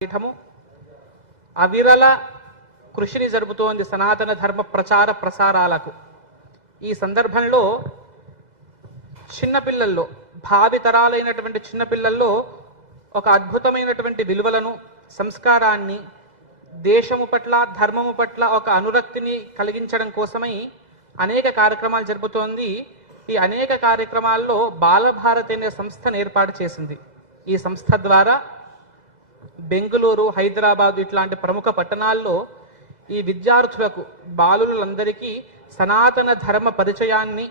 పీఠము అవిరల కృషిని జరుపుతోంది సనాతన ధర్మ ప్రచార ప్రసారాలకు. ఈ సందర్భంలో చిన్నపిల్లల్లో, భావితరాలైనటువంటి చిన్నపిల్లల్లో ఒక అద్భుతమైనటువంటి విలువలను, సంస్కారాన్ని, దేశము పట్ల, ధర్మము పట్ల ఒక అనురక్తిని కలిగించడం కోసమై అనేక కార్యక్రమాలు జరుపుతోంది. ఈ అనేక కార్యక్రమాల్లో బాలభారతి అనే సంస్థను ఏర్పాటు చేసింది. ఈ సంస్థ ద్వారా బెంగుళూరు, హైదరాబాద్ ఇట్లాంటి ప్రముఖ పట్టణాల్లో ఈ విద్యార్థులకు, బాలులందరికీ సనాతన ధర్మ పరిచయాన్ని,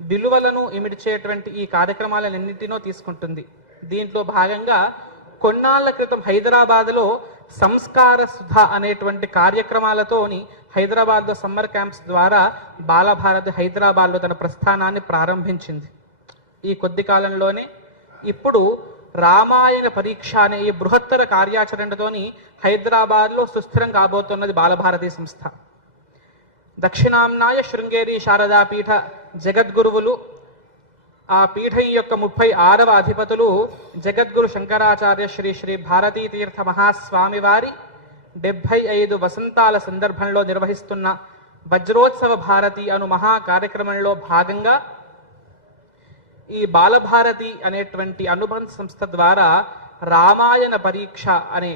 విలువలను ఇమిడ్చేటువంటి ఈ కార్యక్రమాలన్నింటినో తీసుకుంటుంది. దీంట్లో భాగంగా కొన్నాళ్ల క్రితం హైదరాబాద్లో సంస్కార సుధ అనేటువంటి కార్యక్రమాలతోని హైదరాబాద్లో సమ్మర్ క్యాంప్స్ ద్వారా బాలభారతి హైదరాబాద్లో తన ప్రస్థానాన్ని ప్రారంభించింది. ఈ కొద్ది కాలంలోనే ఇప్పుడు రామాయణ పరీక్ష అనే ఈ బృహత్తర కార్యాచరణతోని హైదరాబాద్లో సుస్థిరం కాబోతున్నది బాలభారతి సంస్థ. దక్షిణాంనాయ శృంగేరి శారదాపీఠ జగద్గురువులు, ఆ పీఠం యొక్క 36వ అధిపతులు జగద్గురు శంకరాచార్య శ్రీ శ్రీ భారతీ తీర్థ మహాస్వామి వారి 75 వసంతాల సందర్భంలో నిర్వహిస్తున్న వజ్రోత్సవ భారతి అను మహా కార్యక్రమంలో భాగంగా ఈ బాలభారతి అనేటువంటి అనుబంధ సంస్థ ద్వారా రామాయణ పరీక్ష అనే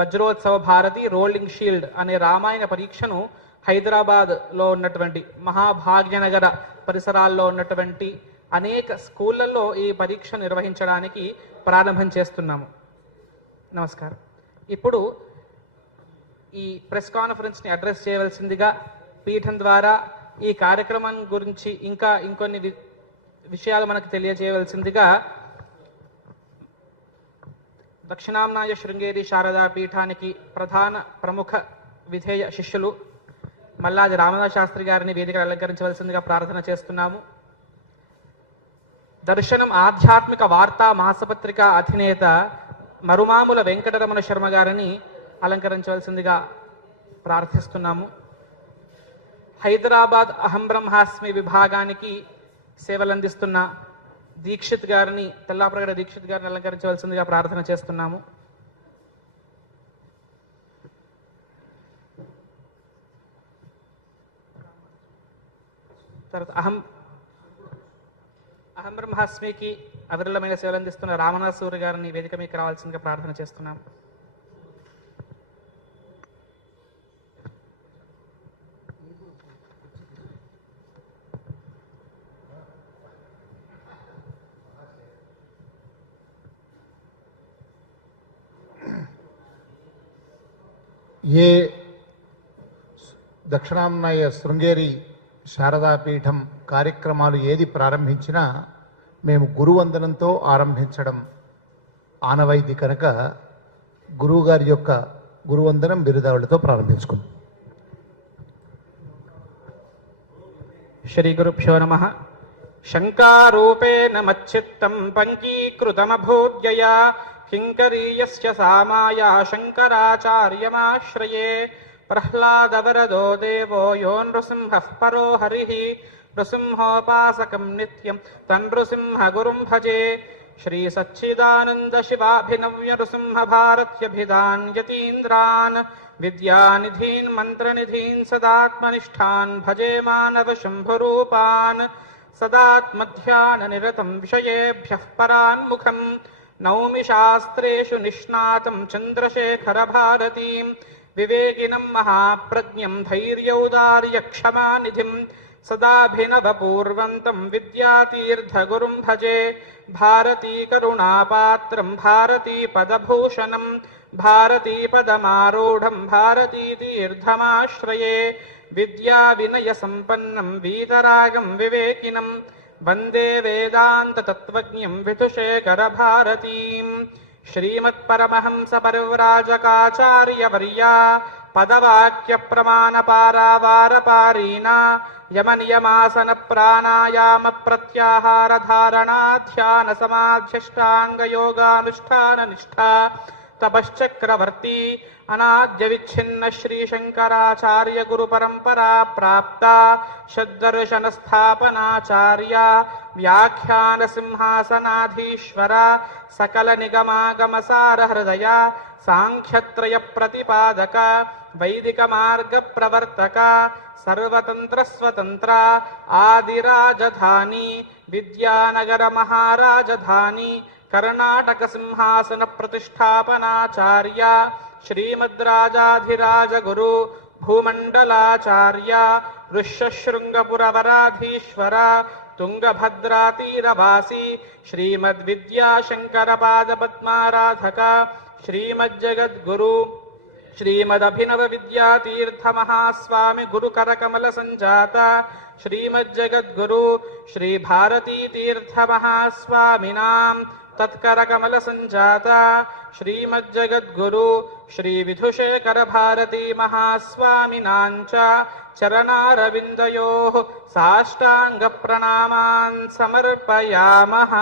వజ్రోత్సవ భారతి, రోలింగ్ షీల్డ్ అనే రామాయణ పరీక్షను హైదరాబాద్లో ఉన్నటువంటి మహాభాగ్యనగర పరిసరాల్లో ఉన్నటువంటి అనేక స్కూళ్లలో ఈ పరీక్ష నిర్వహించడానికి ప్రారంభం చేస్తున్నాము. నమస్కారం. ఇప్పుడు ఈ ప్రెస్ కాన్ఫరెన్స్ని అడ్రస్ చేయవలసిందిగా పీఠం ద్వారా ఈ కార్యక్రమం గురించి ఇంకా ఇంకొన్ని విషయాలు మనకు తెలియజేయవలసిందిగా దక్షిణాంనాయ శృంగేరి శారదా పీఠానికి ప్రధాన ప్రముఖ విధేయ శిష్యులు మల్లాది రామదాస్ శాస్త్రి గారిని వేదిక అలంకరించవలసిందిగా ప్రార్థన చేస్తున్నాము. దర్శనం ఆధ్యాత్మిక వార్తా మాసపత్రిక అధినేత మరుమాముల వెంకటరమణ శర్మ గారిని అలంకరించవలసిందిగా ప్రార్థిస్తున్నాము. హైదరాబాద్ అహం బ్రహ్మాస్మి విభాగానికి సేవలందిస్తున్న దీక్షిత్ గారిని, తెల్లాప్రగడ దీక్షిత్ గారిని అలంకరించవలసిందిగా ప్రార్థన చేస్తున్నాము. తర్వాత అహం బ్రహ్మాస్మికి అవిరళమైన సేవలందిస్తున్న రామనాథ్ సూరి గారిని వేదిక మీకు రావాల్సిందిగా ప్రార్థన చేస్తున్నాము. ఏ దక్షిణాంనాయ శృంగేరి శారదాపీఠం కార్యక్రమాలు ఏది ప్రారంభించినా మేము గురువందనంతో ఆరంభించడం ఆనవాయితీ కనుక గురువుగారి యొక్క గురువందనం బిరుదావులతో ప్రారంభించుకున్నాం. శ్రీ గురుభ్యో నమః. శంకారూపేణ మచ్చిత్తం పంకీకృతమభూద్యయా కింకరీయస్య సామాయా శంకరాచార్యమాశ్రయే ప్రహ్లాదవరదో దేవో యో నృసింహః పరో హరిః నృసింహోపాసకం నిత్యం తన్నృసింహ గురుం భజే. శ్రీ సచ్చిదానంద శివాభినవ్య నృసింహ భారత్యభిదాన్ యతీంద్రాన్ విద్యానిధీన్ మంత్రనిధీన్ సదాత్మనిష్టాన్ భజే మానవ శంభురూపాన్ సదాత్మధ్యాన నిరతం విషయేభ్యః పరాన్ముఖం నౌమి శాస్త్రేషు నిష్ణాతం చంద్రశేఖర భారతీం వివేకినం మహాప్రజ్ఞం ధైర్యౌదార్య క్షమానిధిం సదాభినవపూర్వంతం విద్యాతీర్థగురుం భజే. భారతీ కరుణాపాత్రం భారతీ పదభూషణం భారతీ పదమారూఢం భారతీ తీర్థమాశ్రయే. విద్యా వినయ సంపన్నం వీతరాగం వివేకినం వందే వేదాంత తత్వజ్ఞం విధుశేఖర భారతీం. శ్రీమత్పరమహంస పరివ్రాజకాచార్యవర్యా పదవాక్య ప్రమాణ పారావారపారీనా యమనియమాసన ప్రాణాయామ ప్రత్యాహార ధారణా ధ్యాన సమాధ్యష్టాంగ యోగానుష్ఠాన నిష్ఠా तपश्चक्रवर्ती अनाद्य विच्छिन्न श्री शंकराचार्य गुरु परंपरा प्राप्ता षड्दर्शन स्थापनाचार्य व्याख्यान सिंहासनाधीश्वर सकल निगमागम सार हृदय सांख्यत्रय प्रतिपादक वैदिक मार्ग प्रवर्तक सर्वतंत्र स्वतंत्र आदिराजधानी विद्यानगर महाराजधानी कर्नाटक सिंहासन प्रतिष्ठापनाचार्य श्रीमद्राजाधिराज गुरु भूमंडलाचार्य ऋष्यशृंगपुरवराधीश्वर तुंगभद्रातीरवासी श्रीमद्विद्याशंकरपादपद्माराधक श्रीमज्जगद्गुरु श्रीमदभिनव विद्यातीर्थ महास्वामी गुरुकर कमल संजात श्रीमज्जगद्गुरु श्री भारती तीर्थ महास्वामिनां तत्कर कमल संजात श्रीमज्जगद्गुरु श्री विधुशेखर भारती महास्वामिनांच चरणारविन्दयोः साष्टांग प्रणामान् समर्पयामः।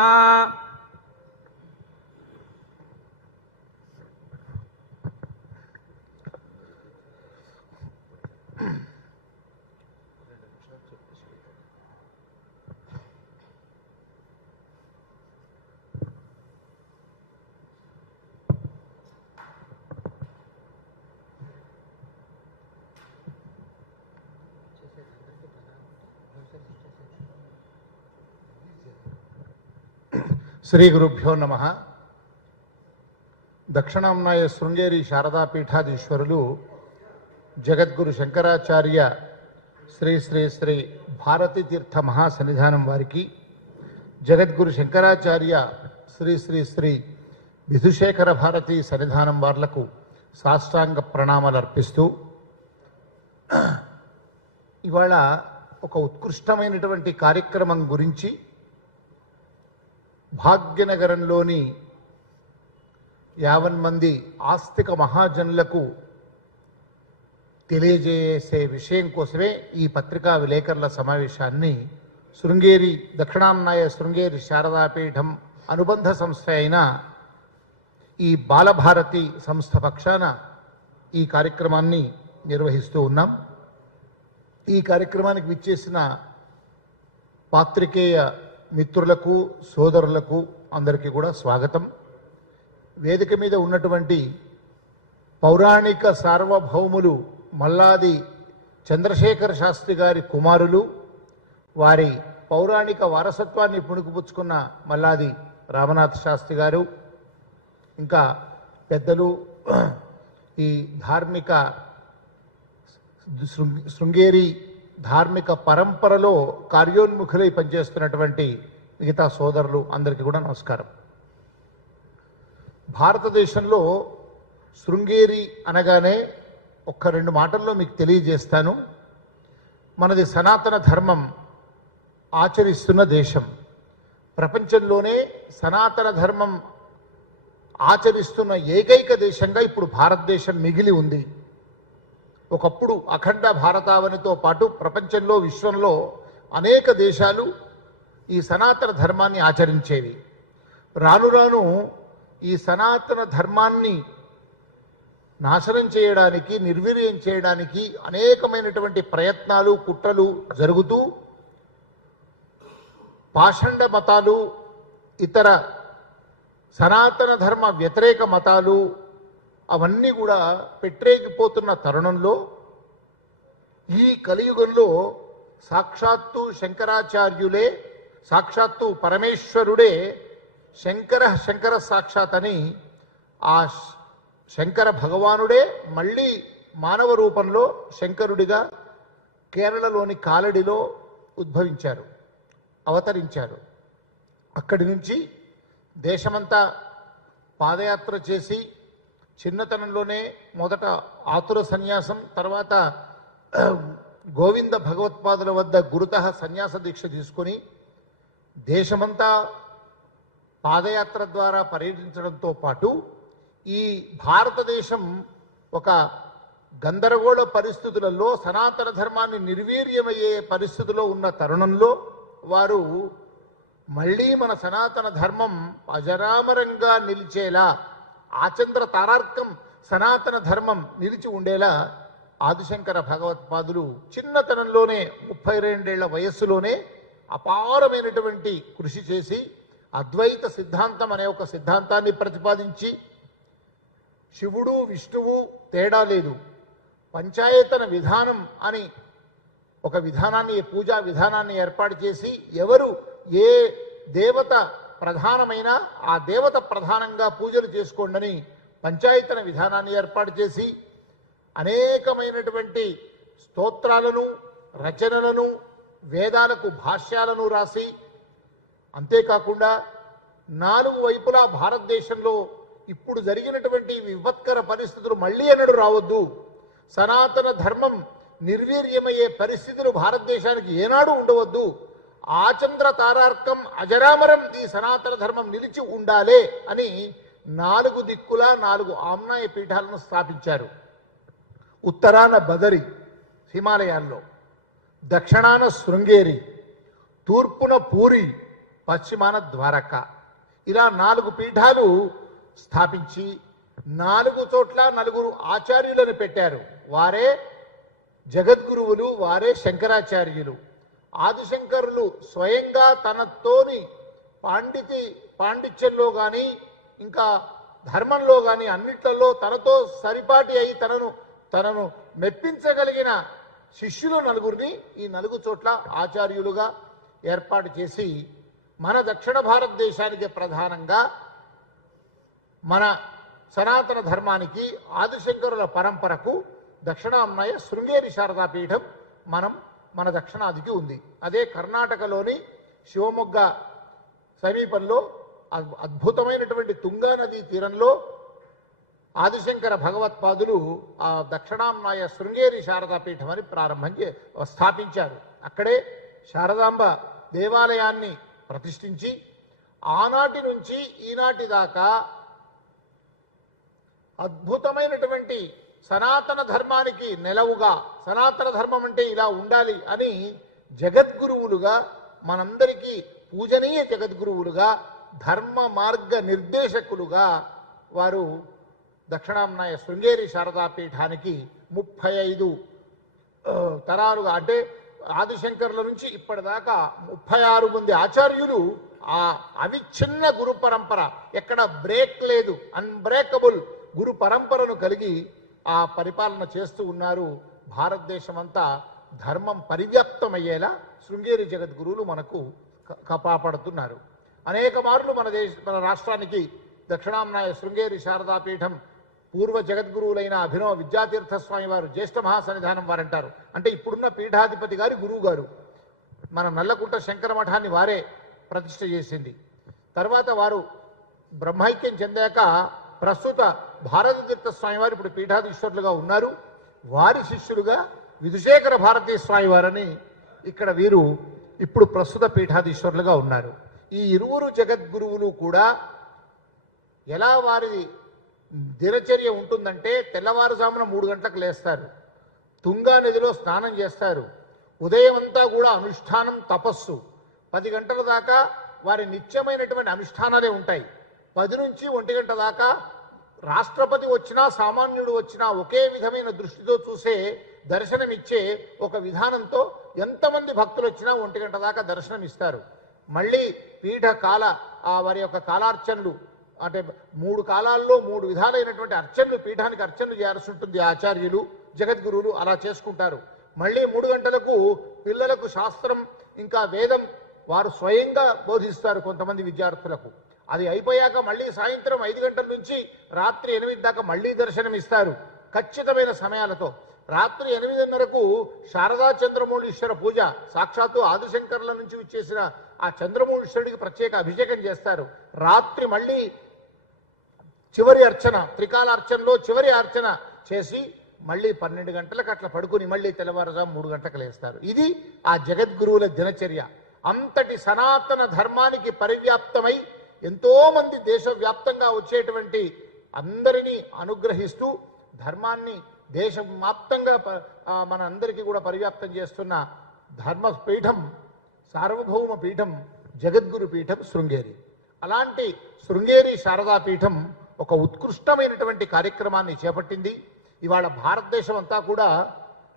శ్రీ గురుభ్యో నమః. దక్షిణాంనాయ శృంగేరి శారదా పీఠాధీశ్వరులు జగద్గురు శంకరాచార్య శ్రీ శ్రీ శ్రీ భారతీ తీర్థ మహాసన్నిధానం వారికి, జగద్గురు శంకరాచార్య శ్రీ శ్రీ శ్రీ విధుశేఖర భారతీ సన్నిధానం వార్లకు సాష్టాంగ ప్రణామాలు అర్పిస్తూ, ఇవాళ ఒక ఉత్కృష్టమైనటువంటి కార్యక్రమం గురించి భాగ్యనగరంలోని 50 మంది ఆస్తిక మహాజనులకు తెలియజేసే విషయం కోసమే ఈ పత్రికా విలేకరుల సమావేశాన్ని శృంగేరి దక్షిణాంనాయ శృంగేరి శారదాపీఠం అనుబంధ సంస్థ అయిన ఈ బాలభారతి సంస్థ పక్షాన ఈ కార్యక్రమాన్ని నిర్వహిస్తూ ఉన్నాం. ఈ కార్యక్రమానికి విచ్చేసిన పాత్రికేయ మిత్రులకు, సోదరులకు అందరికీ కూడా స్వాగతం. వేదిక మీద ఉన్నటువంటి పౌరాణిక సార్వభౌములు మల్లాది చంద్రశేఖర శాస్త్రి గారి కుమారులు, వారి పౌరాణిక వారసత్వాన్ని పుణుకుపుచ్చుకున్న మల్లాది రామనాథ శాస్త్రి గారు, ఇంకా పెద్దలు, ఈ ధార్మిక శృంగేరి ధార్మిక పరంపరలో కార్యోన్ముఖులై పనిచేస్తున్నటువంటి మిగతా సోదరులు అందరికీ కూడా నమస్కారం. భారతదేశంలో శృంగేరి అనగానే 1-2 మాటల్లో మీకు తెలియజేస్తాను. మనది సనాతన ధర్మం ఆచరిస్తున్న దేశం. ప్రపంచంలోనే సనాతన ధర్మం ఆచరిస్తున్న ఏకైక దేశంగా ఇప్పుడు భారతదేశం మిగిలి ఉంది. ఒకప్పుడు అఖండ భారతావనితో పాటు ప్రపంచంలో, విశ్వంలో అనేక దేశాలు ఈ సనాతన ధర్మాన్ని ఆచరించేవి. రాను రాను ఈ సనాతన ధర్మాన్ని నాశనం చేయడానికి, నిర్వీర్యం చేయడానికి అనేకమైనటువంటి ప్రయత్నాలు, కుట్రలు జరుగుతూ పాషండ మతాలు, ఇతర సనాతన ధర్మ వ్యతిరేక మతాలు అవన్నీ కూడా పెట్టరేగిపోతున్న తరుణంలో ఈ కలియుగంలో సాక్షాత్తు శంకరాచార్యులే, సాక్షాత్తు పరమేశ్వరుడే శంకర సాక్షాత్ అని ఆ శంకర భగవానుడే మళ్ళీ మానవ రూపంలో శంకరుడిగా కేరళలోని కాలడిలో ఉద్భవించారు, అవతరించారు. అక్కడి నుంచి దేశమంతా పాదయాత్ర చేసి చిన్నతనంలోనే మొదట ఆతుర సన్యాసం, తర్వాత గోవింద భగవత్పాదుల వద్ద గురుతః సన్యాస దీక్ష తీసుకొని దేశమంతా పాదయాత్ర ద్వారా పర్యటించడంతో పాటు ఈ భారతదేశం ఒక గందరగోళ పరిస్థితులలో, సనాతన ధర్మాన్ని నిర్వీర్యమయ్యే పరిస్థితిలో ఉన్న తరుణంలో వారు మళ్ళీ మన సనాతన ధర్మం అజరామరంగా నిలిచేలా ఆచంద్ర తారార్కం సనాతన ధర్మం నిలిచి ఉండేలా ఆదిశంకర భగవత్పాదులు చిన్నతనంలోనే 32 వయస్సులోనే అపారమైనటువంటి కృషి చేసి అద్వైత సిద్ధాంతం అనే ఒక సిద్ధాంతాన్ని ప్రతిపాదించి శివుడు విష్ణువు తేడా లేదు, పంచాయతన విధానం అని ఒక విధానాన్ని, పూజా విధానాన్ని ఏర్పాటు చేసి ఎవరు ఏ దేవత ప్రధానమైన ఆ దేవత ప్రధానంగా పూజలు చేసుకోండని పంచాయతన విధానాన్ని ఏర్పాటు చేసి అనేకమైనటువంటి స్తోత్రాలను, రచనలను, వేదాలకు భాష్యాలను రాసి, అంతేకాకుండా 4 వైపులా భారతదేశంలో ఇప్పుడు జరిగినటువంటి విపత్కర పరిస్థితులు మళ్ళీ ఎన్నడూ రావద్దు, సనాతన ధర్మం నిర్వీర్యమయ్యే పరిస్థితులు భారతదేశానికి ఏనాడు ఉండవద్దు, ఆచంద్ర తారార్కం అజరామరం ఈ సనాతన ధర్మం నిలిచి ఉండాలే అని 4 దిక్కుల 4 ఆమ్నాయ పీఠాలను స్థాపించారు. ఉత్తరాన బదరి హిమాలయాల్లో, దక్షిణాన శృంగేరి, తూర్పున పూరి, పశ్చిమాన ద్వారక, ఇలా 4 పీఠాలు స్థాపించి 4 చోట్ల 4 ఆచార్యులను పెట్టారు. వారే జగద్గురువులు, వారే శంకరాచార్యులు. ఆదిశంకరులు స్వయంగా తనతోని పాండిత్యంలో కానీ ఇంకా ధర్మంలో కానీ అన్నిట్లలో తనతో సరిపాటి అయి తనను మెప్పించగలిగిన శిష్యులు 4 ఈ 4 చోట్ల ఆచార్యులుగా ఏర్పాటు చేసి మన దక్షిణ భారతదేశానికి ప్రధానంగా మన సనాతన ధర్మానికి ఆదిశంకరుల పరంపరకు దక్షిణామ్నాయ శృంగేరి శారదా పీఠం మన దక్షిణాదికి ఉంది. అదే కర్ణాటకలోని శివమొగ్గ సమీపంలో అద్భుతమైనటువంటి తుంగా నదీ తీరంలో ఆదిశంకర భగవత్పాదులు ఆ దక్షిణామ్నాయ శృంగేరి శారదా పీఠం అని స్థాపించారు. అక్కడే శారదాంబ దేవాలయాన్ని ప్రతిష్ఠించి ఆనాటి నుంచి ఈనాటి దాకా అద్భుతమైనటువంటి సనాతన ధర్మానికి నెలవుగా, సనాతన ధర్మం అంటే ఇలా ఉండాలి అని జగద్గురువులుగా, మనందరికీ పూజనీయ జగద్గురువులుగా, ధర్మ మార్గ నిర్దేశకులుగా వారు దక్షిణామ్నాయ శృంగేరి శారదా పీఠానికి 35 తరాలుగా, అంటే ఆదిశంకరుల నుంచి ఇప్పటిదాకా 36 మంది ఆచార్యులు ఆ అవిచ్ఛిన్న గురు పరంపర, ఎక్కడ బ్రేక్ లేదు, అన్బ్రేకబుల్ గురు పరంపరను కలిగి ఆ పరిపాలన చేస్తూ ఉన్నారు. భారతదేశం అంతా ధర్మం పరివ్యాప్తమయ్యేలా శృంగేరి జగద్గురువులు మనకు కాపాడుతున్నారు. అనేక మార్లు మన రాష్ట్రానికి దక్షిణామ్నాయ శృంగేరి శారదా పీఠం పూర్వ జగద్గురువులైన అభినవ విద్యాతీర్థ స్వామి వారు జ్యేష్ఠ మహాసన్నిధానం వారంటారు. అంటే ఇప్పుడున్న పీఠాధిపతి గారి గురువు గారు. మన నల్లకుంట శంకర మఠాన్ని వారే ప్రతిష్ఠ చేసింది. తర్వాత వారు బ్రహ్మైక్యం చెందాక ప్రస్తుత భారతతీర్థ స్వామి వారు ఇప్పుడు పీఠాధీశ్వరులుగా ఉన్నారు. వారి శిష్యులుగా విధుశేఖర భారతీ స్వామి వారని ఇక్కడ వీరు ఇప్పుడు ప్రస్తుత పీఠాధీశ్వరులుగా ఉన్నారు. ఈ ఇరువురు జగద్గురువులు కూడా ఎలా వారి దినచర్య ఉంటుందంటే తెల్లవారుజామున 3 గంటలకు లేస్తారు, తుంగా నదిలో స్నానం చేస్తారు, ఉదయం అంతా కూడా అనుష్ఠానం, తపస్సు, 10 గంటల దాకా వారి నిత్యమైనటువంటి అనుష్ఠానాలే ఉంటాయి. 10 నుంచి 1 గంట దాకా రాష్ట్రపతి వచ్చినా సామాన్యుడు వచ్చినా ఒకే విధమైన దృష్టితో చూసే దర్శనమిచ్చే ఒక విధానంతో ఎంతమంది భక్తులు వచ్చినా 1 గంట దాకా దర్శనం ఇస్తారు. మళ్ళీ పీఠ వారి యొక్క కాలార్చనలు, అంటే 3 కాలాల్లో 3 విధాలైనటువంటి అర్చనలు, పీఠానికి అర్చనలు చేయాల్సి ఉంటుంది. ఆచార్యులు జగద్గురువులు అలా చేసుకుంటారు. మళ్ళీ 3 గంటలకు పిల్లలకు శాస్త్రం ఇంకా వేదం వారు స్వయంగా బోధిస్తారు కొంతమంది విద్యార్థులకు. అది అయిపోయాక మళ్ళీ సాయంత్రం 5 గంటల నుంచి రాత్రి 8 దాకా మళ్ళీ దర్శనం ఇస్తారు ఖచ్చితమైన సమయాలతో. రాత్రి 8:30కు శారదా చంద్రమౌళీశ్వర పూజ, సాక్షాత్తు ఆదిశంకర్ల నుంచి వచ్చేసిన ఆ చంద్రమౌళీశ్వరుడికి ప్రత్యేక అభిషేకం చేస్తారు. రాత్రి మళ్ళీ చివరి అర్చన, త్రికాలార్చనలో చివరి అర్చన చేసి మళ్ళీ 12 గంటలకు అట్లా పడుకుని మళ్ళీ తెల్లవారుజాము 3 గంటలకు లేస్తారు. ఇది ఆ జగద్గురువుల దినచర్య. అంతటి సనాతన ధర్మానికి పరివ్యాప్తమై ఎంతో మంది దేశవ్యాప్తంగా వచ్చేటువంటి అందరినీ అనుగ్రహిస్తూ ధర్మాన్ని దేశవ్యాప్తంగా మన అందరికీ కూడా పరివ్యాప్తం చేస్తున్న ధర్మపీఠం, సార్వభౌమ పీఠం, జగద్గురు పీఠం శృంగేరి. అలాంటి శృంగేరి శారదా పీఠం ఒక ఉత్కృష్టమైనటువంటి కార్యక్రమాన్ని చేపట్టింది. ఇవాళ భారతదేశం అంతా కూడా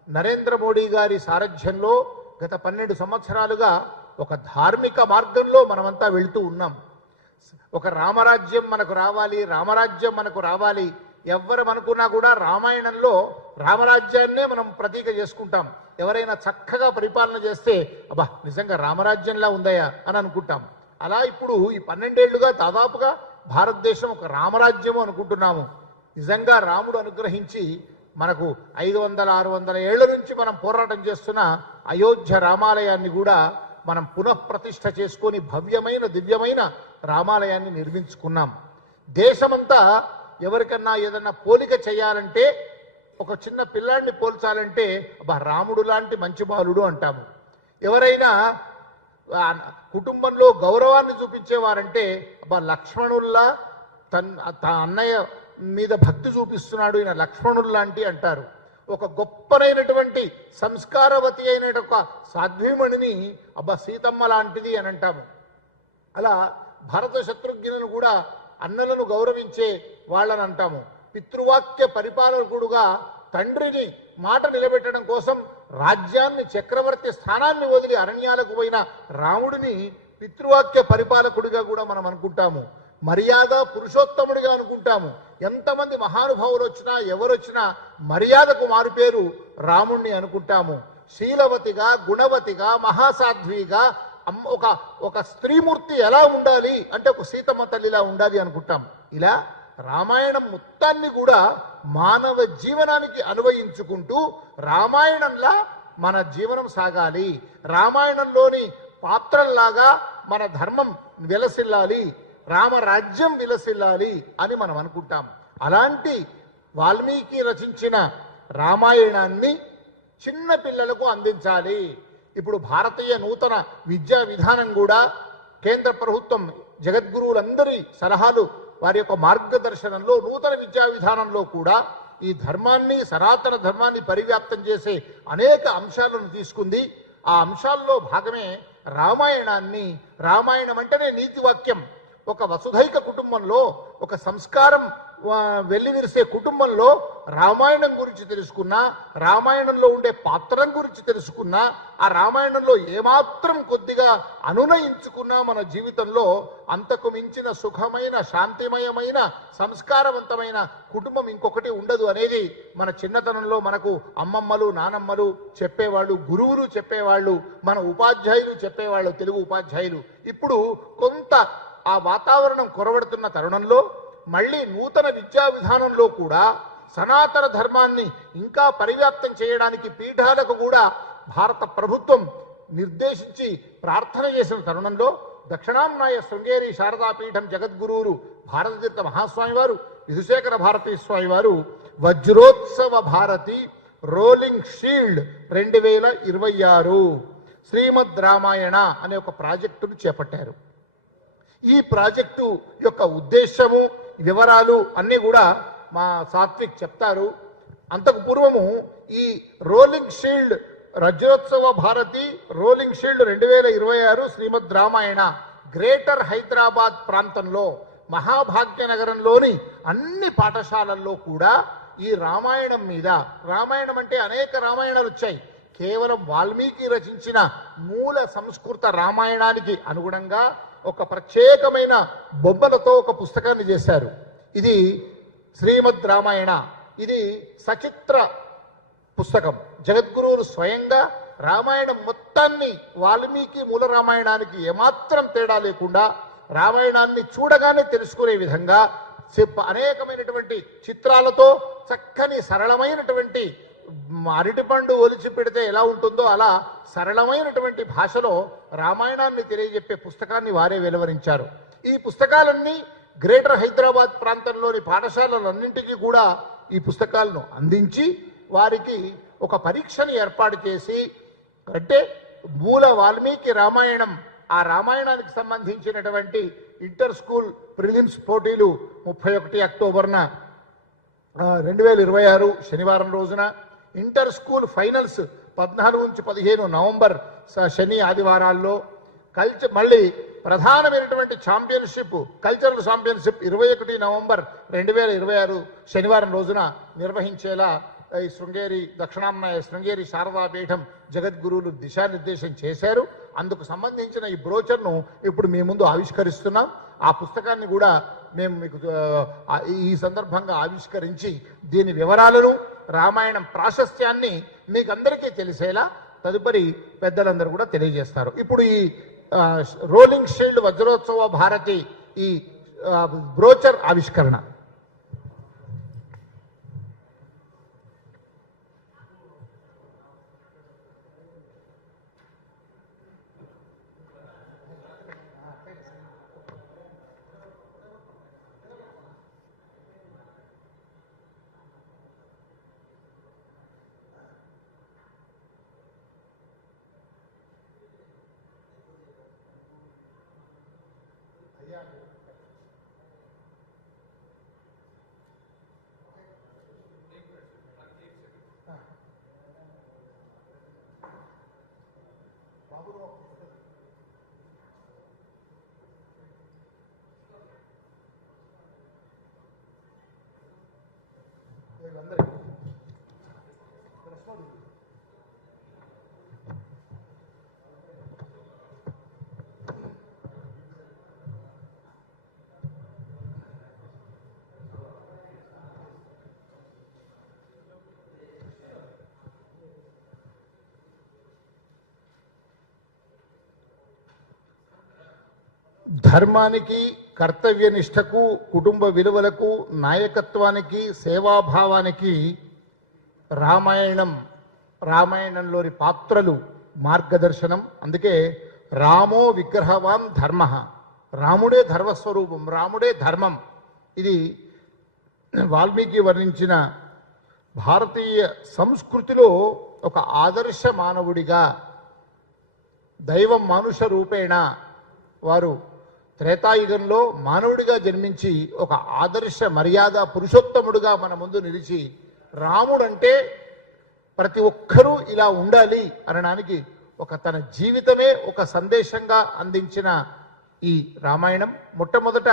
నరేంద్ర మోడీ గారి సారథ్యంలో గత 12 సంవత్సరాలుగా ఒక ధార్మిక మార్గంలో మనమంతా వెళుతూ ఉన్నాం. ఒక రామరాజ్యం మనకు రావాలి, రామరాజ్యం మనకు రావాలి. ఎవరు అనుకున్నా కూడా రామాయణంలో రామరాజ్యాన్నే మనం ప్రతీక చేసుకుంటాం. ఎవరైనా చక్కగా పరిపాలన చేస్తే అబ్బా నిజంగా రామరాజ్యంలా ఉందయా అని అనుకుంటాం. అలా ఇప్పుడు ఈ 12 ఏళ్లుగా దాదాపుగా భారతదేశం ఒక రామరాజ్యం అనుకుంటున్నాము. నిజంగా రాముడు అనుగ్రహించి మనకు 500-600 ఏళ్ల నుంచి మనం పోరాటం చేస్తున్న అయోధ్య రామాలయాన్ని కూడా మనం పునఃప్రతిష్ఠ చేసుకొని భవ్యమైన దివ్యమైన రామాలయాన్ని నిర్మించుకున్నాం. దేశమంతా ఎవరికన్నా ఏదన్నా పోలిక చేయాలంటే, ఒక చిన్న పిల్లాడిని పోల్చాలంటే అబ్బా రాముడు లాంటి మంచి బాలుడు అంటాము. ఎవరైనా కుటుంబంలో గౌరవాన్ని చూపించేవారంటే అబ్బా లక్ష్మణుల్లా తన అన్నయ్య మీద భక్తి చూపిస్తున్నాడు ఈయన లక్ష్మణుల్లాంటి అంటారు. ఒక గొప్పనైనటువంటి సంస్కారవతి అయిన ఒక సాధ్వీమణిని అబ్బా సీతమ్మ లాంటిది అని అంటాము. అలా భరత శత్రుఘ్నులను కూడా అన్నలను గౌరవించే వాళ్ళని అంటాము. పితృవాక్య పరిపాలకుడుగా తండ్రిని మాట నిలబెట్టడం కోసం రాజ్యాన్ని చక్రవర్తి స్థానాన్ని వదిలి అరణ్యాలకు పోయిన రాముడిని పితృవాక్య పరిపాలకుడిగా కూడా మనం అనుకుంటాము. మర్యాద పురుషోత్తముడిగా అనుకుంటాము. ఎంతమంది మహానుభావులు వచ్చినా ఎవరొచ్చినా మర్యాదకు మారుపేరు రాముణ్ణి అనుకుంటాము. శీలవతిగా, గుణవతిగా, మహాసాధ్విగా ఒక స్త్రీమూర్తి ఎలా ఉండాలి అంటే ఒక సీతమ్మ తల్లిలా ఉండాలి అనుకుంటాం. ఇలా రామాయణం మొత్తాన్ని కూడా మానవ జీవనానికి అన్వయించుకుంటూ రామాయణంలా మన జీవనం సాగాలి, రామాయణంలోని పాత్రల్లాగా మన ధర్మం విలసిల్లాలి, రామరాజ్యం విలసిల్లాలి అని మనం అనుకుంటాం. అలాంటి వాల్మీకి రచించిన రామాయణాన్ని చిన్న పిల్లలకు అందించాలి. ఇప్పుడు భారతీయ నూతన విద్యా విధానం కూడా కేంద్ర ప్రభుత్వం జగద్గురువులందరి సలహాలు వారి యొక్క మార్గదర్శనంలో నూతన విద్యా విధానంలో కూడా ఈ ధర్మాన్ని, సనాతన ధర్మాన్ని పరివ్యాప్తం చేసే అనేక అంశాలను తీసుకుంది. ఆ అంశాల్లో భాగమే రామాయణాన్ని. రామాయణం అంటేనే నీతి వాక్యం. ఒక వసుధైక కుటుంబంలో, ఒక సంస్కారం వెల్లివిరిసే కుటుంబంలో రామాయణం గురించి తెలుసుకున్నా, రామాయణంలో ఉండే పాత్రం గురించి తెలుసుకున్నా, ఆ రామాయణంలో ఏమాత్రం కొద్దిగా అనునయించుకున్నా మన జీవితంలో అంతకు మించిన సుఖమైన, శాంతిమయమైన, సంస్కారవంతమైన కుటుంబం ఇంకొకటి ఉండదు అనేది మన చిన్నతనంలో మనకు అమ్మమ్మలు, నానమ్మలు చెప్పేవాళ్ళు, గురువులు చెప్పేవాళ్ళు, మన ఉపాధ్యాయులు చెప్పేవాళ్ళు, తెలుగు ఉపాధ్యాయులు. ఇప్పుడు కొంత ఆ వాతావరణం కొరవడుతున్న తరుణంలో మళ్ళీ నూతన విద్యా విధానంలో కూడా సనాతన ధర్మాన్ని ఇంకా పరివ్యాప్తం చేయడానికి పీఠాలకు కూడా భారత ప్రభుత్వం నిర్దేశించి ప్రార్థన చేసిన తరుణంలో దక్షిణాంనాయ శృంగేరి శారదాపీఠం జగద్గురువులు భారతతీర్థ మహాస్వామి వారు, విధుశేఖర భారతీ స్వామి వారు వజ్రోత్సవ భారతి రోలింగ్ షీల్డ్ 2026 శ్రీమద్ రామాయణ అనే ఒక ప్రాజెక్టును చేపట్టారు. ఈ ప్రాజెక్టు యొక్క ఉద్దేశము, వివరాలు అన్నీ కూడా మా సాత్విక్ చెప్తారు. అంతకు పూర్వము ఈ రోలింగ్ షీల్డ్ వజ్రోత్సవ Bharati rolling shield 2026 Srimad Ramayana greater Hyderabad ప్రాంతంలో మహాభాగ్యనగరంలోని అన్ని పాఠశాలల్లో కూడా ఈ రామాయణం మీద, రామాయణం అంటే అనేక రామాయణాలు వచ్చాయి, కేవలం వాల్మీకి రచించిన మూల సంస్కృత రామాయణానికి అనుగుణంగా ఒక ప్రత్యేకమైన బొమ్మలతో ఒక పుస్తకాన్ని చేశారు. ఇది శ్రీమద్ రామాయణ. ఇది సచిత్ర పుస్తకం. జగద్గురువులు స్వయంగా రామాయణం మొత్తాన్ని వాల్మీకి మూల రామాయణానికి ఏమాత్రం తేడా లేకుండా రామాయణాన్ని చూడగానే తెలుసుకునే విధంగా అనేకమైనటువంటి చిత్రాలతో చక్కని సరళమైనటువంటి అరటిపండు ఒలిచి పెడితే ఎలా ఉంటుందో అలా సరళమైనటువంటి భాషలో రామాయణాన్ని తెలియజెప్పే పుస్తకాన్ని వారే వెలువరించారు. ఈ పుస్తకాలన్నీ గ్రేటర్ హైదరాబాద్ ప్రాంతంలోని పాఠశాలలన్నింటికీ కూడా ఈ పుస్తకాలను అందించి వారికి ఒక పరీక్షని ఏర్పాటు చేసి, అంటే మూల వాల్మీకి రామాయణం, ఆ రామాయణానికి సంబంధించినటువంటి ఇంటర్ స్కూల్ ప్రిలిమ్స్ పోటీలు 31 అక్టోబర్న 2026 శనివారం రోజున, ఇంటర్ స్కూల్ ఫైనల్స్ 14 నుంచి 15 నవంబర్ శని ఆదివారాల్లో, మళ్ళీ ప్రధానమైనటువంటి ఛాంపియన్షిప్, కల్చరల్ ఛాంపియన్షిప్ 21 నవంబర్ 2026 శనివారం రోజున నిర్వహించేలా ఈ శృంగేరి దక్షిణాంనాయ శృంగేరి శారదాపీఠం జగద్గురువులు దిశానిర్దేశం చేశారు. అందుకు సంబంధించిన ఈ బ్రోచర్ను ఇప్పుడు మీ ముందు ఆవిష్కరిస్తున్నాం. ఆ పుస్తకాన్ని కూడా మేము మీకు ఈ సందర్భంగా ఆవిష్కరించి దీని వివరాలను, రామాయణం ప్రాశస్త్యాన్ని మీకు అందరికీ తెలిసేలా తదుపరి పెద్దలందరూ కూడా తెలియజేస్తారు. ఇప్పుడు ఈ రోలింగ్ షీల్డ్ వజ్రోత్సవ భారతి ఈ బ్రోచర్ ఆవిష్కరణ. ధర్మానికి, కర్తవ్యనిష్టకు, కుటుంబ విలువలకు, నాయకత్వానికి, సేవాభావానికి రామాయణంలోని పాత్రలు మార్గదర్శనం. అందుకే రామో విగ్రహవాన్ ధర్మ, రాముడే ధర్మస్వరూపం, రాముడే ధర్మం. ఇది వాల్మీకి వర్ణించిన భారతీయ సంస్కృతిలో ఒక ఆదర్శ మానవుడిగా, దైవం మానుష రూపేణ వారు త్రేతాయుగంలో మానవుడిగా జన్మించి ఒక ఆదర్శ మర్యాద పురుషోత్తముడుగా మన ముందు నిలిచి, రాముడంటే ప్రతి ఒక్కరూ ఇలా ఉండాలి అనడానికి తన జీవితమే ఒక సందేశంగా అందించిన ఈ రామాయణం. మొట్టమొదట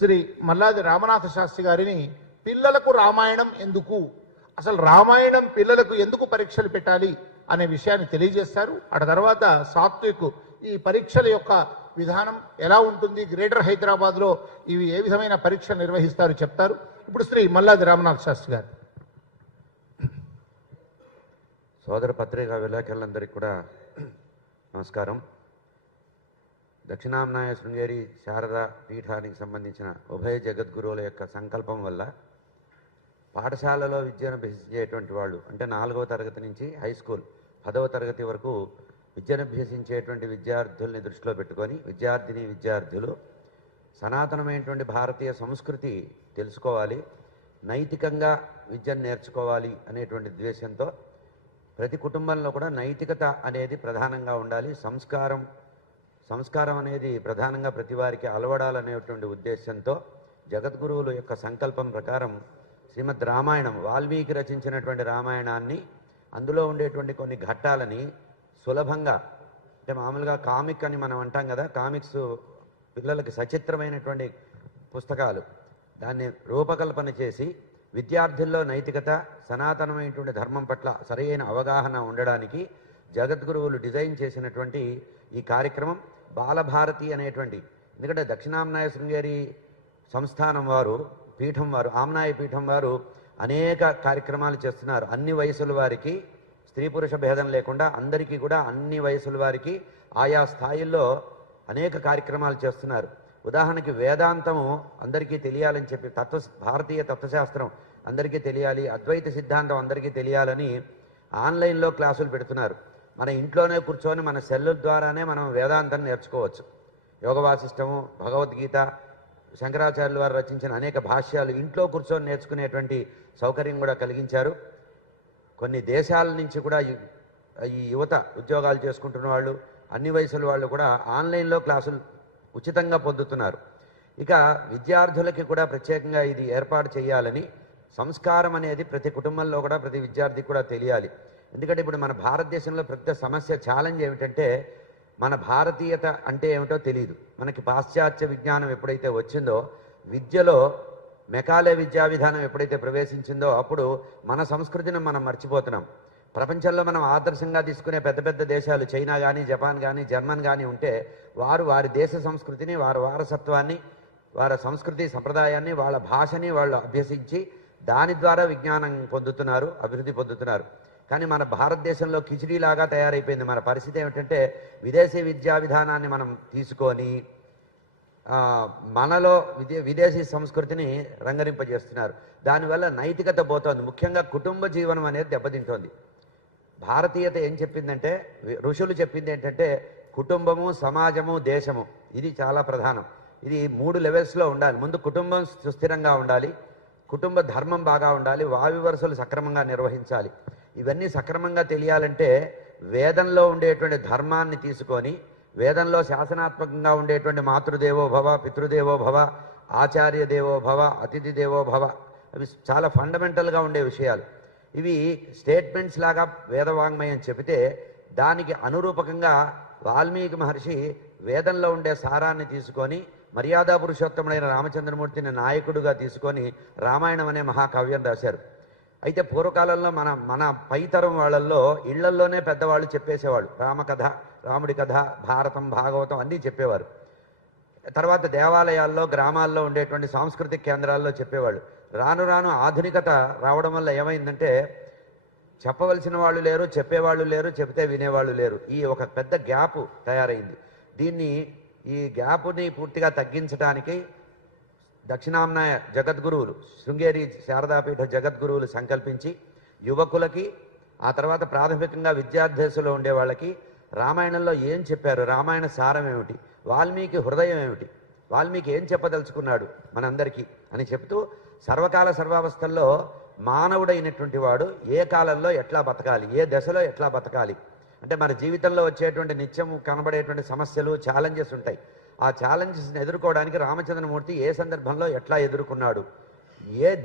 శ్రీ మల్లాది రామనాథ శాస్త్రి గారిని పిల్లలకు రామాయణం ఎందుకు, అసలు రామాయణం పిల్లలకు ఎందుకు పరీక్షలు పెట్టాలి అనే విషయాన్ని తెలియజేస్తారు. ఆ తర్వాత సాత్విక్ ఈ పరీక్షల యొక్క విధానం ఎలా ఉంటుంది, గ్రేటర్ హైదరాబాద్లో ఇవి ఏ విధమైన పరీక్ష నిర్వహిస్తారు చెప్తారు. ఇప్పుడు శ్రీ మల్లాది రామనాథ్ శాస్త్రి గారు. సోదర పత్రికా విలేకరులందరికీ కూడా నమస్కారం. దక్షిణాంనాయ శృంగేరి శారదా పీఠానికి సంబంధించిన ఉభయ జగద్గురువుల యొక్క సంకల్పం వల్ల పాఠశాలలో విద్యను అభ్యసించేటువంటి వాళ్ళు, అంటే 4వ తరగతి నుంచి హై స్కూల్ 10వ తరగతి వరకు విద్యను అభ్యసించేటువంటి విద్యార్థుల్ని దృష్టిలో పెట్టుకొని విద్యార్థులు సనాతనమైనటువంటి భారతీయ సంస్కృతి తెలుసుకోవాలి, నైతికంగా విద్యను నేర్చుకోవాలి అనేటువంటి ఉద్దేశంతో ప్రతి కుటుంబంలో కూడా నైతికత అనేది ప్రధానంగా ఉండాలి, సంస్కారం అనేది ప్రధానంగా ప్రతి వారికి అలవడాలనేటువంటి ఉద్దేశంతో జగద్గురువుల యొక్క సంకల్పం ప్రకారం శ్రీమద్ రామాయణం, వాల్మీకి రచించినటువంటి రామాయణాన్ని, అందులో ఉండేటువంటి కొన్ని ఘట్టాలని సులభంగా, అంటే మామూలుగా కామిక్ అని మనం అంటాం కదా, కామిక్స్ పిల్లలకి సచిత్రమైనటువంటి పుస్తకాలు, దాన్ని రూపకల్పన చేసి విద్యార్థుల్లో నైతికత, సనాతనమైనటువంటి ధర్మం పట్ల సరైన అవగాహన ఉండడానికి జగద్గురువులు డిజైన్ చేసినటువంటి ఈ కార్యక్రమం బాలభారతి అనేటువంటి, ఎందుకంటే దక్షిణాంనాయ శృంగేరి సంస్థానం వారు, పీఠం వారు, ఆమ్నాయ పీఠం వారు అనేక కార్యక్రమాలు చేస్తున్నారు. అన్ని వయసుల వారికి, స్త్రీ పురుష భేదం లేకుండా అందరికీ కూడా అన్ని వయసుల వారికి ఆయా స్థాయిల్లో అనేక కార్యక్రమాలు చేస్తున్నారు. ఉదాహరణకి వేదాంతము అందరికీ తెలియాలని చెప్పి, భారతీయ తత్వశాస్త్రం అందరికీ తెలియాలి, అద్వైత సిద్ధాంతం అందరికీ తెలియాలని ఆన్లైన్లో క్లాసులు పెడుతున్నారు. మన ఇంట్లోనే కూర్చొని మన సెల్లుల ద్వారానే మనం వేదాంతం నేర్చుకోవచ్చు. యోగ వాసిష్టము, భగవద్గీత, శంకరాచార్యుల వారు రచించిన అనేక భాష్యాలు ఇంట్లో కూర్చొని నేర్చుకునేటువంటి సౌకర్యం కూడా కలిగించారు. కొన్ని దేశాల నుంచి కూడా ఈ యువత ఉద్యోగాలు చేసుకుంటున్న వాళ్ళు, అన్ని వయసుల వాళ్ళు కూడా ఆన్లైన్లో క్లాసులు ఉచితంగా పొందుతున్నారు. ఇక విద్యార్థులకి కూడా ప్రత్యేకంగా ఇది ఏర్పాటు చేయాలని, సంస్కారం అనేది ప్రతి కుటుంబంలో కూడా ప్రతి విద్యార్థికి కూడా తెలియాలి. ఎందుకంటే ఇప్పుడు మన భారతదేశంలో పెద్ద సమస్య, ఛాలెంజ్ ఏమిటంటే మన భారతీయత అంటే ఏమిటో తెలియదు. మనకి పాశ్చాత్య విజ్ఞానం ఎప్పుడైతే వచ్చిందో, విద్యలో మెకాలే విద్యా విధానం ఎప్పుడైతే ప్రవేశించిందో అప్పుడు మన సంస్కృతిని మనం మర్చిపోతున్నాం. ప్రపంచంలో మనం ఆదర్శంగా తీసుకునే పెద్ద పెద్ద దేశాలు చైనా కానీ, జపాన్ కానీ, జర్మన్ కానీ ఉంటే వారు వారి దేశ సంస్కృతిని, వారి వారసత్వాన్ని, వారి సంస్కృతి సంప్రదాయాన్ని, వాళ్ళ భాషని వాళ్ళు అభ్యసించి దాని ద్వారా విజ్ఞానం పొందుతున్నారు, అభివృద్ధి పొందుతున్నారు. కానీ మన భారతదేశంలో కిచిడీలాగా తయారైపోయింది. మన పరిస్థితి ఏమిటంటే విదేశీ విద్యా విధానాన్ని మనం తీసుకొని మనలో విదేశీ సంస్కృతిని రంగరింపజేస్తున్నారు. దానివల్ల నైతికత పోతోంది. ముఖ్యంగా కుటుంబ జీవనం అనేది దెబ్బతింటోంది. భారతీయత ఏం చెప్పిందంటే, ఋషులు చెప్పింది ఏంటంటే కుటుంబము, సమాజము, దేశము, ఇది చాలా ప్రధానం. ఇది 3 లెవెల్స్లో ఉండాలి. ముందు కుటుంబం సుస్థిరంగా ఉండాలి, కుటుంబ ధర్మం బాగా ఉండాలి, వావి వరుసలు సక్రమంగా నిర్వహించాలి. ఇవన్నీ సక్రమంగా తెలియాలంటే వేదంలో ఉండేటువంటి ధర్మాన్ని తీసుకొని, వేదంలో శాసనాత్మకంగా ఉండేటువంటి మాతృదేవో భవ, పితృదేవో భవ, ఆచార్య దేవో భవ, అతిథి దేవో భవ, అవి చాలా ఫండమెంటల్గా ఉండే విషయాలు. ఇవి స్టేట్మెంట్స్ లాగా వేదవాంగ్మయం చెబితే దానికి అనురూపకంగా వాల్మీకి మహర్షి వేదంలో ఉండే సారాన్ని తీసుకొని మర్యాదా పురుషోత్తముడైన రామచంద్రమూర్తిని నాయకుడుగా తీసుకొని రామాయణం అనే మహాకావ్యం రాశారు. అయితే పూర్వకాలంలో మన పైతరం వాళ్ళల్లో ఇళ్లల్లోనే పెద్దవాళ్ళు చెప్పేసేవాళ్ళు. రామకథ, రాముడి కథ, భారతం, భాగవతం అన్నీ చెప్పేవారు. తర్వాత దేవాలయాల్లో, గ్రామాల్లో ఉండేటువంటి సాంస్కృతిక కేంద్రాల్లో చెప్పేవాళ్ళు. రాను రాను ఆధునికత రావడం వల్ల ఏమైందంటే చెప్పవలసిన వాళ్ళు లేరు, చెప్పేవాళ్ళు లేరు, చెబితే వినేవాళ్ళు లేరు. ఈ ఒక పెద్ద గ్యాప్ తయారైంది. ఈ గ్యాప్ని పూర్తిగా తగ్గించడానికి దక్షిణాంనాయ జగద్గురువులు, శృంగేరి శారదాపీఠ జగద్గురువులు సంకల్పించి యువకులకి, ఆ తర్వాత ప్రాథమికంగా విద్యార్థులు ఉండే వాళ్ళకి రామాయణంలో ఏం చెప్పారు, రామాయణ సారం ఏమిటి, వాల్మీకి హృదయం ఏమిటి, వాల్మీకి ఏం చెప్పదలుచుకున్నాడు మనందరికీ అని చెప్తూ సర్వకాల సర్వావస్థల్లో మానవుడైనటువంటి వాడు ఏ కాలంలో ఎట్లా బతకాలి, ఏ దశలో ఎట్లా బతకాలి, అంటే మన జీవితంలో వచ్చేటువంటి నిత్యం కనబడేటువంటి సమస్యలు, ఛాలెంజెస్ ఉంటాయి. ఆ ఛాలెంజెస్ని ఎదుర్కోవడానికి రామచంద్రమూర్తి ఏ సందర్భంలో ఎట్లా ఎదుర్కొన్నాడు,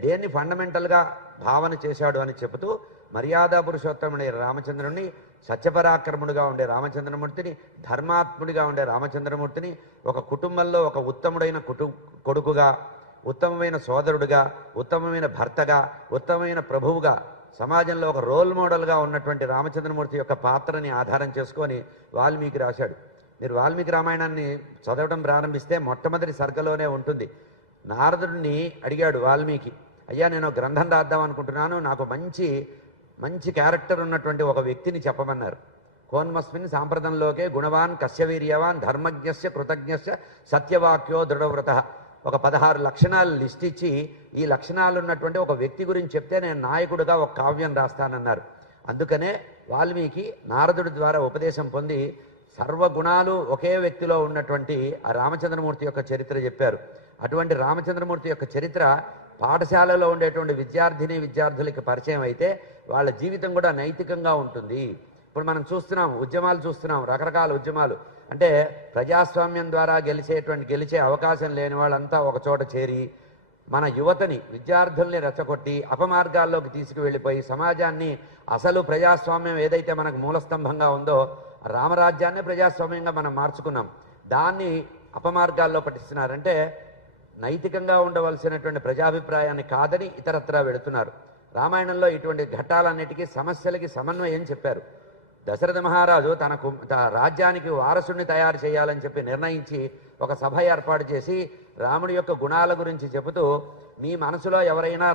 దేన్ని ఫండమెంటల్గా భావన చేశాడు అని చెబుతూ మర్యాదా పురుషోత్తముడి రామచంద్రుడిని, సత్యపరాక్రముడిగా ఉండే రామచంద్రమూర్తిని, ధర్మాత్ముడిగా ఉండే రామచంద్రమూర్తిని ఒక కుటుంబంలో ఒక ఉత్తముడైన కొడుకుగా, ఉత్తమమైన సోదరుడిగా, ఉత్తమమైన భర్తగా, ఉత్తమమైన ప్రభువుగా, సమాజంలో ఒక రోల్ మోడల్గా ఉన్నటువంటి రామచంద్రమూర్తి యొక్క పాత్రని ఆధారం చేసుకొని వాల్మీకి రాశాడు. మీరు వాల్మీకి రామాయణాన్ని చదవడం ప్రారంభిస్తే మొట్టమొదటి సర్గలోనే ఉంటుంది. నారదుడిని అడిగాడు వాల్మీకి, అయ్యా నేను గ్రంథం రాద్దాం అనుకుంటున్నాను, నాకు మంచి క్యారెక్టర్ ఉన్నటువంటి ఒక వ్యక్తిని చెప్పమన్నారు. కోన్మస్మిన్ సాంప్రదంలోకే గుణవాన్ కశ్యవీర్యవాన్ ధర్మజ్ఞస్య కృతజ్ఞస్య సత్యవాక్యో దృఢవ్రత, ఒక 16 లక్షణాలు లిస్ట్ ఇచ్చి ఈ లక్షణాలు ఉన్నటువంటి ఒక వ్యక్తి గురించి చెప్తే నేను నాయకుడిగా ఒక కావ్యం రాస్తానన్నారు. అందుకనే వాల్మీకి నారదుడి ద్వారా ఉపదేశం పొంది సర్వగుణాలు ఒకే వ్యక్తిలో ఉన్నటువంటి ఆ రామచంద్రమూర్తి యొక్క చరిత్ర చెప్పారు. అటువంటి రామచంద్రమూర్తి యొక్క చరిత్ర పాఠశాలలో ఉండేటువంటి విద్యార్థులకి పరిచయం అయితే వాళ్ళ జీవితం కూడా నైతికంగా ఉంటుంది. ఇప్పుడు మనం ఉద్యమాలు చూస్తున్నాం, రకరకాల ఉద్యమాలు. అంటే ప్రజాస్వామ్యం ద్వారా గెలిచే అవకాశం లేని వాళ్ళంతా ఒక చోట చేరి మన యువతని, విద్యార్థుల్ని రెచ్చగొట్టి అపమార్గాల్లోకి తీసుకువెళ్ళిపోయి సమాజాన్ని, అసలు ప్రజాస్వామ్యం ఏదైతే మనకు మూలస్తంభంగా ఉందో రామరాజ్యాన్నే ప్రజాస్వామ్యంగా మనం మార్చుకున్నాం, దాన్ని అపమార్గాల్లో పట్టిస్తున్నారంటే నైతికంగా ఉండవలసినటువంటి ప్రజాభిప్రాయాన్ని కాదని ఇతరత్రా వెళుతున్నారు. రామాయణంలో ఇటువంటి ఘట్టాలన్నిటికీ సమస్యలకి సమన్వయం చెప్పారు. దశరథ మహారాజు తన రాజ్యానికి వారసుడిని తయారు చేయాలని చెప్పి నిర్ణయించి ఒక సభ ఏర్పాటు చేసి రాముడి యొక్క గుణాల గురించి చెబుతూ, మీ మనసులో ఎవరైనా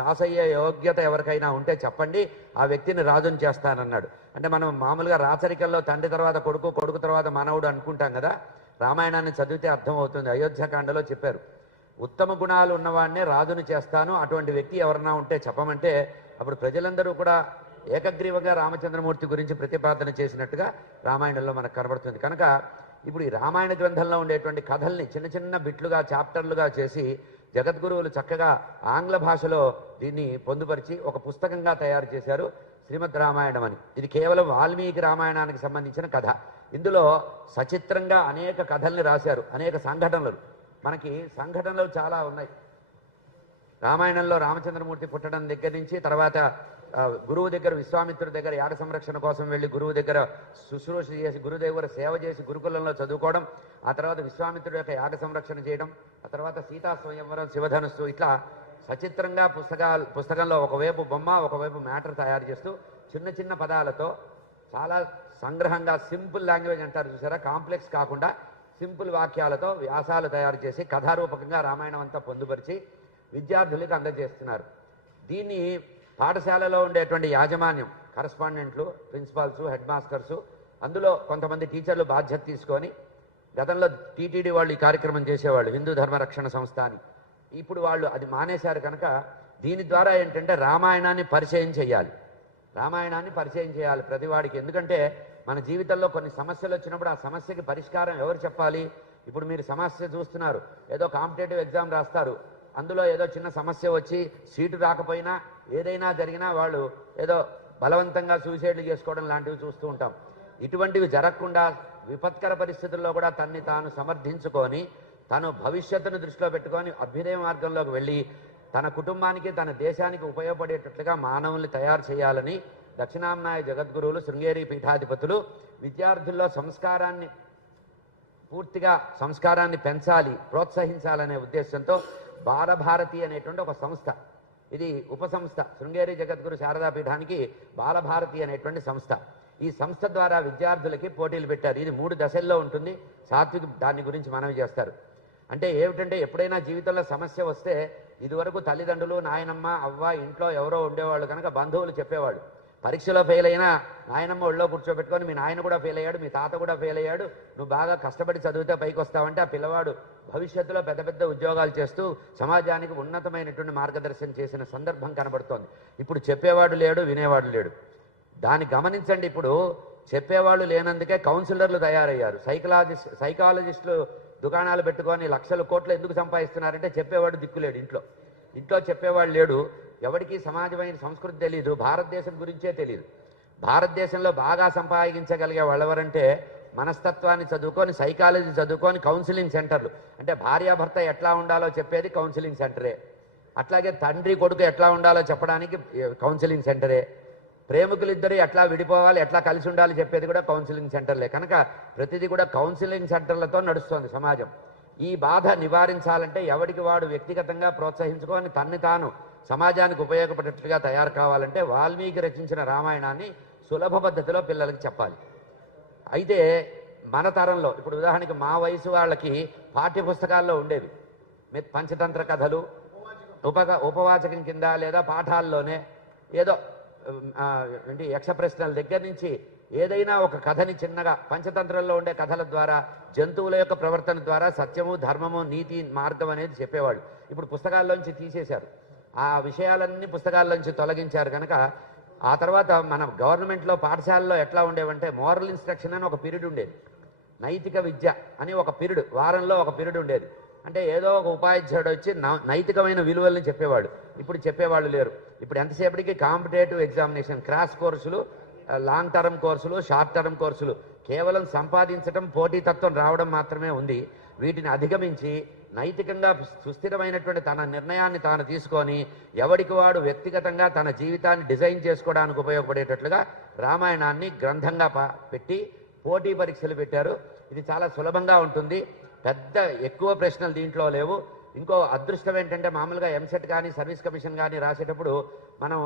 రాసయ్యే యోగ్యత ఎవరికైనా ఉంటే చెప్పండి, ఆ వ్యక్తిని రాజుని చేస్తానన్నాడు. అంటే మనం మామూలుగా రాచరికంలో తండ్రి తర్వాత కొడుకు, కొడుకు తర్వాత మనవుడు అనుకుంటాం కదా. రామాయణాన్ని చదివితే అర్థమవుతుంది. అయోధ్యకాండలో చెప్పారు, ఉత్తమ గుణాలు ఉన్నవాడినే రాజుని చేస్తాను, అటువంటి వ్యక్తి ఎవరన్నా ఉంటే చెప్పమంటే అప్పుడు ప్రజలందరూ కూడా ఏకగ్రీవంగా రామచంద్రమూర్తి గురించి ప్రతిపాదన చేసినట్టుగా రామాయణంలో మనకు కనబడుతుంది. కనుక ఇప్పుడు ఈ రామాయణ గ్రంథంలో ఉండేటువంటి కథల్ని చిన్న చిన్న బిట్లుగా, చాప్టర్లుగా చేసి జగద్గురువులు చక్కగా ఆంగ్ల భాషలో దీన్ని పొందుపరిచి ఒక పుస్తకంగా తయారు చేశారు, శ్రీమద్ రామాయణం అని. ఇది కేవలం వాల్మీకి రామాయణానికి సంబంధించిన కథ. ఇందులో సచిత్రంగా అనేక కథల్ని రాశారు, అనేక సంఘటనలు. మనకి సంఘటనలు చాలా ఉన్నాయి. రామాయణంలో రామచంద్రమూర్తి పుట్టడం దగ్గర నుంచి, తర్వాత గురువు దగ్గర విశ్వామిత్రుడి దగ్గర యాగ సంరక్షణ కోసం వెళ్ళి గురువు దగ్గర శుశ్రూష చేసి గురువు దగ్గర సేవ చేసి గురుకులంలో చదువుకోవడం, ఆ తర్వాత విశ్వామిత్రుడి యొక్క యాగ సంరక్షణ చేయడం, ఆ తర్వాత సీతా స్వయంవరం, శివధనుస్సు, ఇట్లా సచిత్రంగా పుస్తకంలో ఒకవైపు బొమ్మ ఒకవైపు మ్యాటర్ తయారు చేస్తూ చిన్న చిన్న పదాలతో చాలా సంగ్రహంగా సింపుల్ లాంగ్వేజ్ అంటారు చూసారా, కాంప్లెక్స్ కాకుండా సింపుల్ వాక్యాలతో వ్యాసాలు తయారు చేసి కథారూపకంగా రామాయణం అంతా పొందుపరిచి విద్యార్థులకు అందజేస్తున్నారు. దీన్ని పాఠశాలలో ఉండేటువంటి యాజమాన్యం, కరస్పాండెంట్లు, ప్రిన్సిపాల్స్, హెడ్ మాస్టర్సు, అందులో కొంతమంది టీచర్లు బాధ్యత తీసుకొని, గతంలో టీటీడీ వాళ్ళు ఈ కార్యక్రమం చేసేవాళ్ళు, హిందూ ధర్మ రక్షణ సంస్థ అని. ఇప్పుడు వాళ్ళు అది మానేశారు కనుక దీని ద్వారా ఏంటంటే రామాయణాన్ని పరిచయం చేయాలి, రామాయణాన్ని పరిచయం చేయాలి ప్రతివాడికి. ఎందుకంటే మన జీవితంలో కొన్ని సమస్యలు వచ్చినప్పుడు ఆ సమస్యకి పరిష్కారం ఎవరు చెప్పాలి? ఇప్పుడు మీరు సమస్య చూస్తున్నారు, ఏదో కాంపిటేటివ్ ఎగ్జామ్ రాస్తారు, అందులో ఏదో చిన్న సమస్య వచ్చి సీటు రాకపోయినా ఏదైనా జరిగినా వాళ్ళు ఏదో బలవంతంగా సూసైడ్లు చేసుకోవడం లాంటివి చూస్తూ ఉంటాం. ఇటువంటివి జరగకుండా విపత్కర పరిస్థితుల్లో కూడా తన్ని తాను సమర్థించుకొని తను భవిష్యత్తును దృష్టిలో పెట్టుకొని అభ్యుదయ మార్గంలోకి వెళ్ళి తన కుటుంబానికి తన దేశానికి ఉపయోగపడేటట్లుగా మానవుల్ని తయారు చేయాలని దక్షిణాంనాయ జగద్గురువులు, శృంగేరి పీఠాధిపతులు విద్యార్థుల్లో పూర్తిగా సంస్కారాన్ని పెంచాలి, ప్రోత్సహించాలనే ఉద్దేశంతో బాలభారతి అనేటువంటి ఒక సంస్థ, ఇది ఉపసంస్థ, శృంగేరి జగద్గురు శారదా పీఠానికి బాలభారతి అనేటువంటి సంస్థ. ఈ సంస్థ ద్వారా విద్యార్థులకి పోటీలు పెట్టారు. ఇది 3 దశల్లో ఉంటుంది. సాత్విక్ దాని గురించి మనవి చేస్తారు. అంటే ఏమిటంటే ఎప్పుడైనా జీవితంలో సమస్య వస్తే ఇదివరకు తల్లిదండ్రులు, నాయనమ్మ, అవ్వ, ఇంట్లో ఎవరో ఉండేవాళ్ళు కనుక బంధువులు చెప్పేవాళ్ళు. పరీక్షలో ఫెయిల్ అయినా నాయనమ్మ ఒళ్ళో కూర్చోబెట్టుకొని మీ నాయన కూడా ఫెయిల్ అయ్యాడు, మీ తాత కూడా ఫెయిల్ అయ్యాడు, నువ్వు బాగా కష్టపడి చదివితే పైకి వస్తావంటే ఆ పిల్లవాడు భవిష్యత్తులో పెద్ద పెద్ద ఉద్యోగాలు చేస్తూ సమాజానికి ఉన్నతమైనటువంటి మార్గదర్శనం చేసిన సందర్భం కనబడుతోంది. ఇప్పుడు చెప్పేవాడు లేడు, వినేవాడు లేడు. దాన్ని గమనించండి. ఇప్పుడు చెప్పేవాళ్ళు లేనందుకే కౌన్సిలర్లు తయారయ్యారు. సైకాలజిస్టులు దుకాణాలు పెట్టుకొని లక్షల కోట్లు ఎందుకు సంపాదిస్తున్నారంటే చెప్పేవాడు దిక్కులేడు. ఇంట్లో చెప్పేవాడు లేడు. ఎవరికి సమాజమైన సంస్కృతి తెలియదు, భారతదేశం గురించే తెలియదు. భారతదేశంలో బాగా సంపాదించగలిగే వాళ్ళెవరంటే మనస్తత్వాన్ని చదువుకొని, సైకాలజీ చదువుకొని, కౌన్సిలింగ్ సెంటర్లు, అంటే భార్యాభర్త ఎట్లా ఉండాలో చెప్పేది కౌన్సిలింగ్ సెంటరే, అట్లాగే తండ్రి కొడుకు ఎట్లా ఉండాలో చెప్పడానికి కౌన్సిలింగ్ సెంటరే, ప్రేమికులిద్దరూ ఎట్లా విడిపోవాలి, ఎట్లా కలిసి ఉండాలి చెప్పేది కూడా కౌన్సిలింగ్ సెంటర్లే. కనుక ప్రతిదీ కూడా కౌన్సిలింగ్ సెంటర్లతో నడుస్తోంది సమాజం. ఈ బాధ నివారించాలంటే ఎవరికి వాడు వ్యక్తిగతంగా ప్రోత్సహించుకొని తన్ని తాను సమాజానికి ఉపయోగపడేట్టుగా తయారు కావాలంటే వాల్మీకి రచించిన రామాయణాన్ని సులభ పద్ధతిలో పిల్లలకి చెప్పాలి. అయితే మన తరంలో ఇప్పుడు ఉదాహరణకి మా వయసు వాళ్ళకి పాఠ్యపుస్తకాల్లో ఉండేవి పంచతంత్ర కథలు, ఉపవాచకం కింద లేదా పాఠాల్లోనే ఏదో యక్ష ప్రశ్నల దగ్గర నుంచి ఏదైనా ఒక కథని చిన్నగా పంచతంత్రంలో ఉండే కథల ద్వారా, జంతువుల యొక్క ప్రవర్తన ద్వారా సత్యము, ధర్మము, నీతి, మార్గం అనేది చెప్పేవాళ్ళు. ఇప్పుడు పుస్తకాల్లోంచి తీసేశారు. ఆ విషయాలన్నీ పుస్తకాల్లోంచి తొలగించారు. కనుక ఆ తర్వాత మన గవర్నమెంట్లో పాఠశాలలో ఎట్లా ఉండేవంటే మోరల్ ఇన్స్ట్రక్షన్ అని ఒక పీరియడ్ ఉండేది, నైతిక విద్య అని ఒక పీరియడ్, వారంలో ఒక పీరియడ్ ఉండేది. అంటే ఏదో ఒక ఉపాధ్యాయుడు వచ్చి నైతికమైన విలువల్ని చెప్పేవాడు. ఇప్పుడు చెప్పేవాళ్ళు లేరు. ఇప్పుడు ఎంతసేపటికి కాంపిటేటివ్ ఎగ్జామినేషన్, క్రాష్ కోర్సులు, లాంగ్ టర్మ్ కోర్సులు, షార్ట్ టర్మ్ కోర్సులు, కేవలం సంపాదించడం, పోటీతత్వం రావడం మాత్రమే ఉంది. వీటిని అధిగమించి నైతికంగా సుస్థిరమైనటువంటి తన నిర్ణయాన్ని తాను తీసుకొని ఎవడికి వాడు వ్యక్తిగతంగా తన జీవితాన్ని డిజైన్ చేసుకోవడానికి ఉపయోగపడేటట్లుగా రామాయణాన్ని గ్రంథంగా పెట్టి పోటీ పరీక్షలు పెట్టారు. ఇది చాలా సులభంగా ఉంటుంది, పెద్ద ఎక్కువ ప్రశ్నలు దీంట్లో లేవు. ఇంకో అదృష్టం ఏంటంటే మామూలుగా ఎంసెట్ కానీ సర్వీస్ కమిషన్ కానీ రాసేటప్పుడు మనం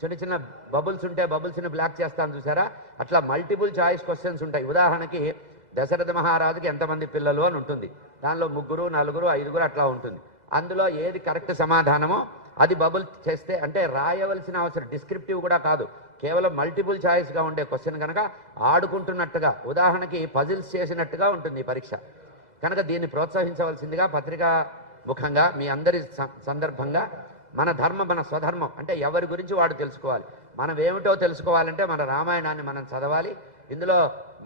చిన్న చిన్న బబుల్స్ ఉంటే బబుల్స్ని బ్లాక్ చేస్తాను చూసారా, అట్లా మల్టిపుల్ చాయిస్ క్వశ్చన్స్ ఉంటాయి. ఉదాహరణకి దశరథ మహారాజుకి ఎంతమంది పిల్లలు అని ఉంటుంది, దానిలో 3, 4, 5 అట్లా ఉంటుంది. అందులో ఏది కరెక్ట్ సమాధానమో అది బబుల్ చేస్తే, అంటే రాయవలసిన అవసరం డిస్క్రిప్టివ్ కూడా కాదు, కేవలం మల్టిపుల్ చాయిస్గా ఉండే క్వశ్చన్ కనుక ఆడుకుంటున్నట్టుగా, ఉదాహరణకి పజిల్స్ చేసినట్టుగా ఉంటుంది ఈ పరీక్ష. కనుక దీన్ని ప్రోత్సహించవలసిందిగా పత్రికా ముఖంగా మీ అందరి సందర్భంగా మన ధర్మం, మన స్వధర్మం అంటే ఎవరి గురించి వాడు తెలుసుకోవాలి. మనం ఏమిటో తెలుసుకోవాలంటే మన రామాయణాన్ని మనం చదవాలి. ఇందులో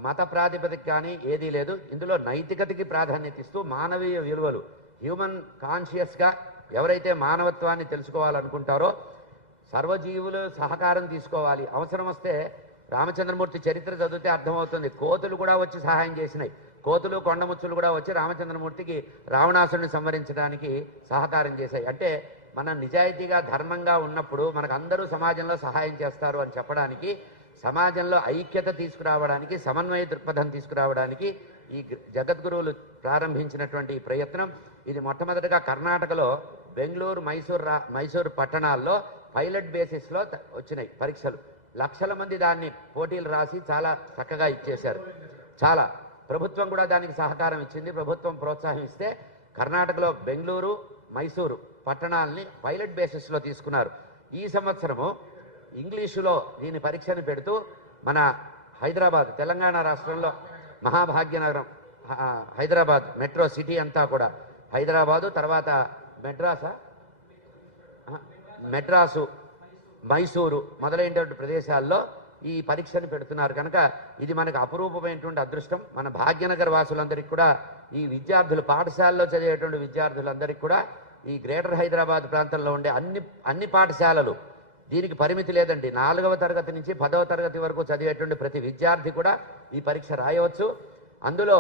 మత ప్రాతిపదిక కానీ ఏదీ లేదు. ఇందులో నైతికతకి ప్రాధాన్యత ఇస్తూ మానవీయ విలువలు, హ్యూమన్ కాన్షియస్గా ఎవరైతే మానవత్వాన్ని తెలుసుకోవాలనుకుంటారో సర్వజీవులు సహకారం తీసుకోవాలి. అవసరం వస్తే రామచంద్రమూర్తి చరిత్ర చదివితే అర్థమవుతుంది, కోతులు కూడా వచ్చి సహాయం చేసినాయి. కోతులు, కొండముచ్చులు కూడా వచ్చి రామచంద్రమూర్తికి రావణాసురుని సంహరించడానికి సహకారం చేశాయి. అంటే మనం నిజాయితీగా ధర్మంగా ఉన్నప్పుడు మనకు అందరూ సమాజంలో సహాయం చేస్తారు అని చెప్పడానికి, సమాజంలో ఐక్యత తీసుకురావడానికి, సమన్వయ దృక్పథం తీసుకురావడానికి ఈ జగద్గురువులు ప్రారంభించినటువంటి ఈ ప్రయత్నం. ఇది మొట్టమొదటిగా కర్ణాటకలో బెంగళూరు, మైసూరు పట్టణాల్లో పైలట్ బేసిస్లో వచ్చినాయి పరీక్షలు. లక్షల మంది దాన్ని పోటీలు రాసి చాలా చక్కగా ఇచ్చేశారు. చాలా ప్రభుత్వం కూడా దానికి సహకారం ఇచ్చింది. ప్రభుత్వం ప్రోత్సాహం ఇస్తే కర్ణాటకలో బెంగళూరు, మైసూరు పట్టణాలని పైలట్ బేసిస్లో తీసుకున్నారు. ఈ సంవత్సరము ఇంగ్లీషులో దీని పరీక్షను పెడుతూ మన హైదరాబాద్, తెలంగాణ రాష్ట్రంలో మహాభాగ్యనగరం, హైదరాబాద్ మెట్రో సిటీ అంతా కూడా, హైదరాబాదు తర్వాత మెడ్రాసు, మైసూరు మొదలైనటువంటి ప్రదేశాల్లో ఈ పరీక్షను పెడుతున్నారు. కనుక ఇది మనకు అపురూపమైనటువంటి అదృష్టం. మన భాగ్యనగర్ వాసులందరికీ కూడా, ఈ విద్యార్థులు పాఠశాలలో చదివేటువంటి విద్యార్థులందరికీ కూడా, ఈ గ్రేటర్ హైదరాబాద్ ప్రాంతంలో ఉండే అన్ని పాఠశాలలు, దీనికి పరిమితి లేదండి. 4వ తరగతి నుంచి 10వ తరగతి వరకు చదివేటువంటి ప్రతి విద్యార్థి కూడా ఈ పరీక్ష రాయవచ్చు. అందులో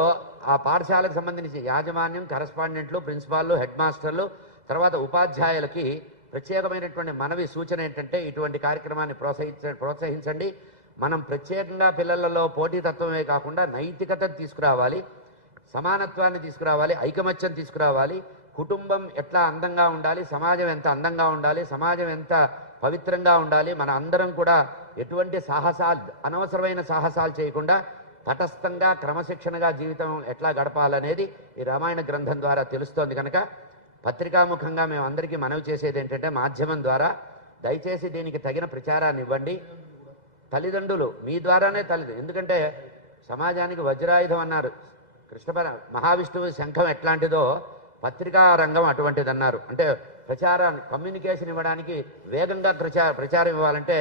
ఆ పాఠశాలకు సంబంధించి యాజమాన్యం, కరస్పాండెంట్లు, ప్రిన్సిపాల్లు, హెడ్ మాస్టర్లు, తర్వాత ఉపాధ్యాయులకి ప్రత్యేకమైనటువంటి మనవి, సూచన ఏంటంటే ఇటువంటి కార్యక్రమాన్ని ప్రోత్సహించండి. మనం ప్రత్యేకంగా పిల్లలలో పోటీతత్వమే కాకుండా నైతికతను తీసుకురావాలి, సమానత్వాన్ని తీసుకురావాలి, ఐకమత్యం తీసుకురావాలి. కుటుంబం ఎట్లా అందంగా ఉండాలి, సమాజం ఎంత అందంగా ఉండాలి, సమాజం ఎంత పవిత్రంగా ఉండాలి, మన అందరం కూడా ఎటువంటి అనవసరమైన సాహసాలు చేయకుండా తటస్థంగా క్రమశిక్షణగా జీవితం ఎట్లా గడపాలనేది ఈ రామాయణ గ్రంథం ద్వారా తెలుస్తోంది. కనుక పత్రికాముఖంగా మేము అందరికీ మనవి చేసేది ఏంటంటే, మాధ్యమం ద్వారా దయచేసి దీనికి తగిన ప్రచారాన్ని ఇవ్వండి. తల్లిదండ్రులు మీ ద్వారానే ఎందుకంటే సమాజానికి వజ్రాయుధం అన్నారు మహావిష్ణువు శంఖం ఎట్లాంటిదో పత్రికా రంగం అటువంటిది అన్నారు. అంటే ప్రచారాన్ని, కమ్యూనికేషన్ ఇవ్వడానికి, వేగంగా ప్రచారం ఇవ్వాలంటే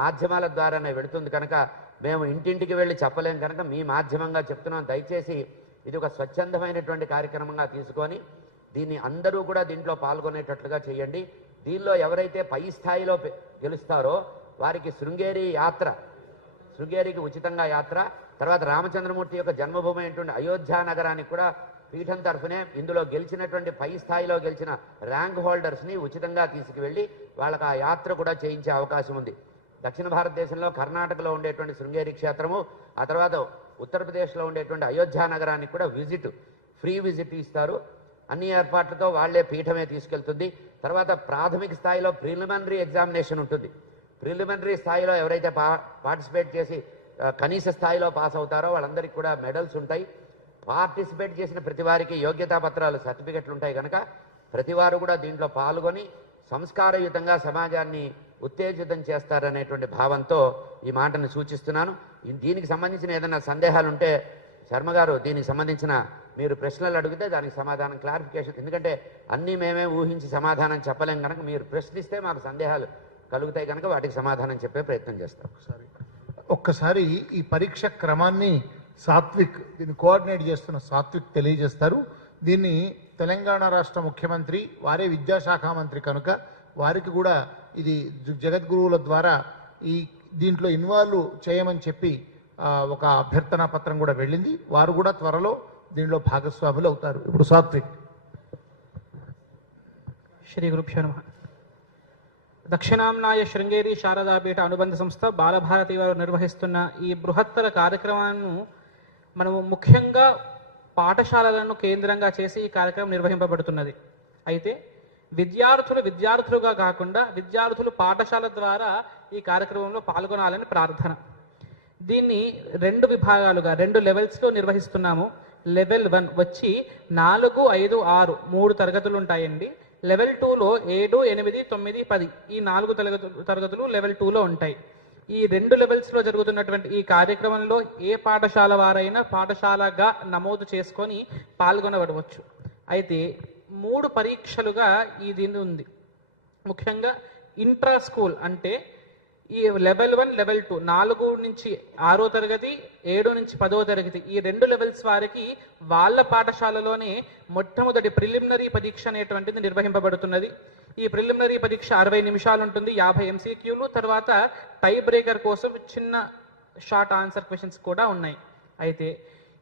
మాధ్యమాల ద్వారానే వెళుతుంది. కనుక మేము ఇంటింటికి వెళ్ళి చెప్పలేం కనుక మీ మాధ్యమంగా చెప్తున్నాం. దయచేసి ఇది ఒక స్వచ్ఛందమైనటువంటి కార్యక్రమంగా తీసుకొని దీన్ని అందరూ కూడా దీంట్లో పాల్గొనేటట్లుగా చేయండి. దీనిలో ఎవరైతే పై స్థాయిలో గెలుస్తారో వారికి శృంగేరికి ఉచితంగా యాత్ర, తర్వాత రామచంద్రమూర్తి యొక్క జన్మభూమి అయినటువంటి అయోధ్య నగరానికి కూడా పీఠం తరఫునే ఇందులో గెలిచినటువంటి పై స్థాయిలో గెలిచిన ర్యాంక్ హోల్డర్స్ని ఉచితంగా తీసుకువెళ్ళి వాళ్ళకి ఆ యాత్ర కూడా చేయించే అవకాశం ఉంది. దక్షిణ భారతదేశంలో కర్ణాటకలో ఉండేటువంటి శృంగేరి క్షేత్రము, ఆ తర్వాత ఉత్తరప్రదేశ్లో ఉండేటువంటి అయోధ్య నగరానికి కూడా ఫ్రీ విజిట్ ఇస్తారు. అన్ని ఏర్పాట్లతో వాళ్లే పీఠమే తీసుకెళ్తుంది. తర్వాత ప్రాథమిక స్థాయిలో ప్రిలిమినరీ ఎగ్జామినేషన్ ఉంటుంది. ప్రిలిమినరీ స్థాయిలో ఎవరైతే పార్టిసిపేట్ చేసి కనీస స్థాయిలో పాస్ అవుతారో వాళ్ళందరికీ కూడా మెడల్స్ ఉంటాయి. పార్టిసిపేట్ చేసిన ప్రతి వారికి యోగ్యతా పత్రాలు, సర్టిఫికెట్లు ఉంటాయి. కనుక ప్రతి వారు కూడా దీంట్లో పాల్గొని సంస్కారయుతంగా సమాజాన్ని ఉత్తేజితం చేస్తారనేటువంటి భావంతో ఈ మాటను సూచిస్తున్నాను. దీనికి సంబంధించిన ఏదైనా సందేహాలు ఉంటే శర్మ గారు, దీనికి సంబంధించిన మీరు ప్రశ్నలు అడిగితే దానికి సమాధానం, క్లారిఫికేషన్, ఎందుకంటే అన్నీ మేమే ఊహించి సమాధానం చెప్పలేం కనుక మీరు ప్రశ్నిస్తే మాకు సందేహాలు కలుగుతాయి కనుక వాటికి సమాధానం చెప్పే ప్రయత్నం చేస్తాం. ఒక్కసారి ఈ పరీక్ష క్రమాన్ని సాత్విక్, దీన్ని కోఆర్డినేట్ చేస్తున్న సాత్విక్ తెలియజేస్తారు. దీన్ని తెలంగాణ రాష్ట్ర ముఖ్యమంత్రి, వారే విద్యాశాఖ మంత్రి కనుక వారికి కూడా ఇది జగద్గురువుల ద్వారా దీంట్లో ఇన్వాల్వ్ చేయమని చెప్పి ఒక అభ్యర్థనా పత్రం కూడా వెళ్ళింది. వారు కూడా త్వరలో దీనిలో భాగస్వాములు అవుతారు. ఇప్పుడు సాత్విక్. శ్రీ గురుభ్యో నమః. దక్షిణాంనాయ శృంగేరి శారదాపీఠ అనుబంధ సంస్థ బాలభారతి వారు నిర్వహిస్తున్న ఈ బృహత్తర కార్యక్రమాన్ని మనము ముఖ్యంగా పాఠశాలలను కేంద్రంగా చేసి ఈ కార్యక్రమం నిర్వహింపబడుతున్నది. అయితే విద్యార్థులుగా కాకుండా విద్యార్థులు పాఠశాల ద్వారా ఈ కార్యక్రమంలో పాల్గొనాలని ప్రార్థన. దీన్ని 2 విభాగాలుగా 2 లెవెల్స్లో నిర్వహిస్తున్నాము. లెవెల్ 1 వచ్చి 4, 5, 6 3 తరగతులు ఉంటాయండి. లెవెల్ 2లో 7, 8, 9, 10 ఈ 4 తరగతులు లెవెల్ 2లో ఉంటాయి. ఈ 2 లెవెల్స్లో జరుగుతున్నటువంటి ఈ కార్యక్రమంలో ఏ పాఠశాల వారైనా పాఠశాలగా నమోదు చేసుకొని పాల్గొనబడవచ్చు. అయితే 3 పరీక్షలుగా ఈ దీని ఉంది. ముఖ్యంగా ఇంట్రా స్కూల్ అంటే ఈ లెవెల్ 1, లెవెల్ 2 4 నుంచి 6వ తరగతి, 7 నుంచి 10వ తరగతి ఈ 2 లెవెల్స్ వారికి వాళ్ళ పాఠశాలలోనే మొట్టమొదటి ప్రిలిమినరీ పరీక్ష అనేటువంటిది నిర్వహింపబడుతున్నది. ఈ ప్రిలిమినరీ పరీక్ష 60 నిమిషాలు ఉంటుంది, 50 MCQలు, తర్వాత టై బ్రేకర్ కోసం చిన్న షార్ట్ ఆన్సర్ క్వశ్చన్స్ కూడా ఉన్నాయి. అయితే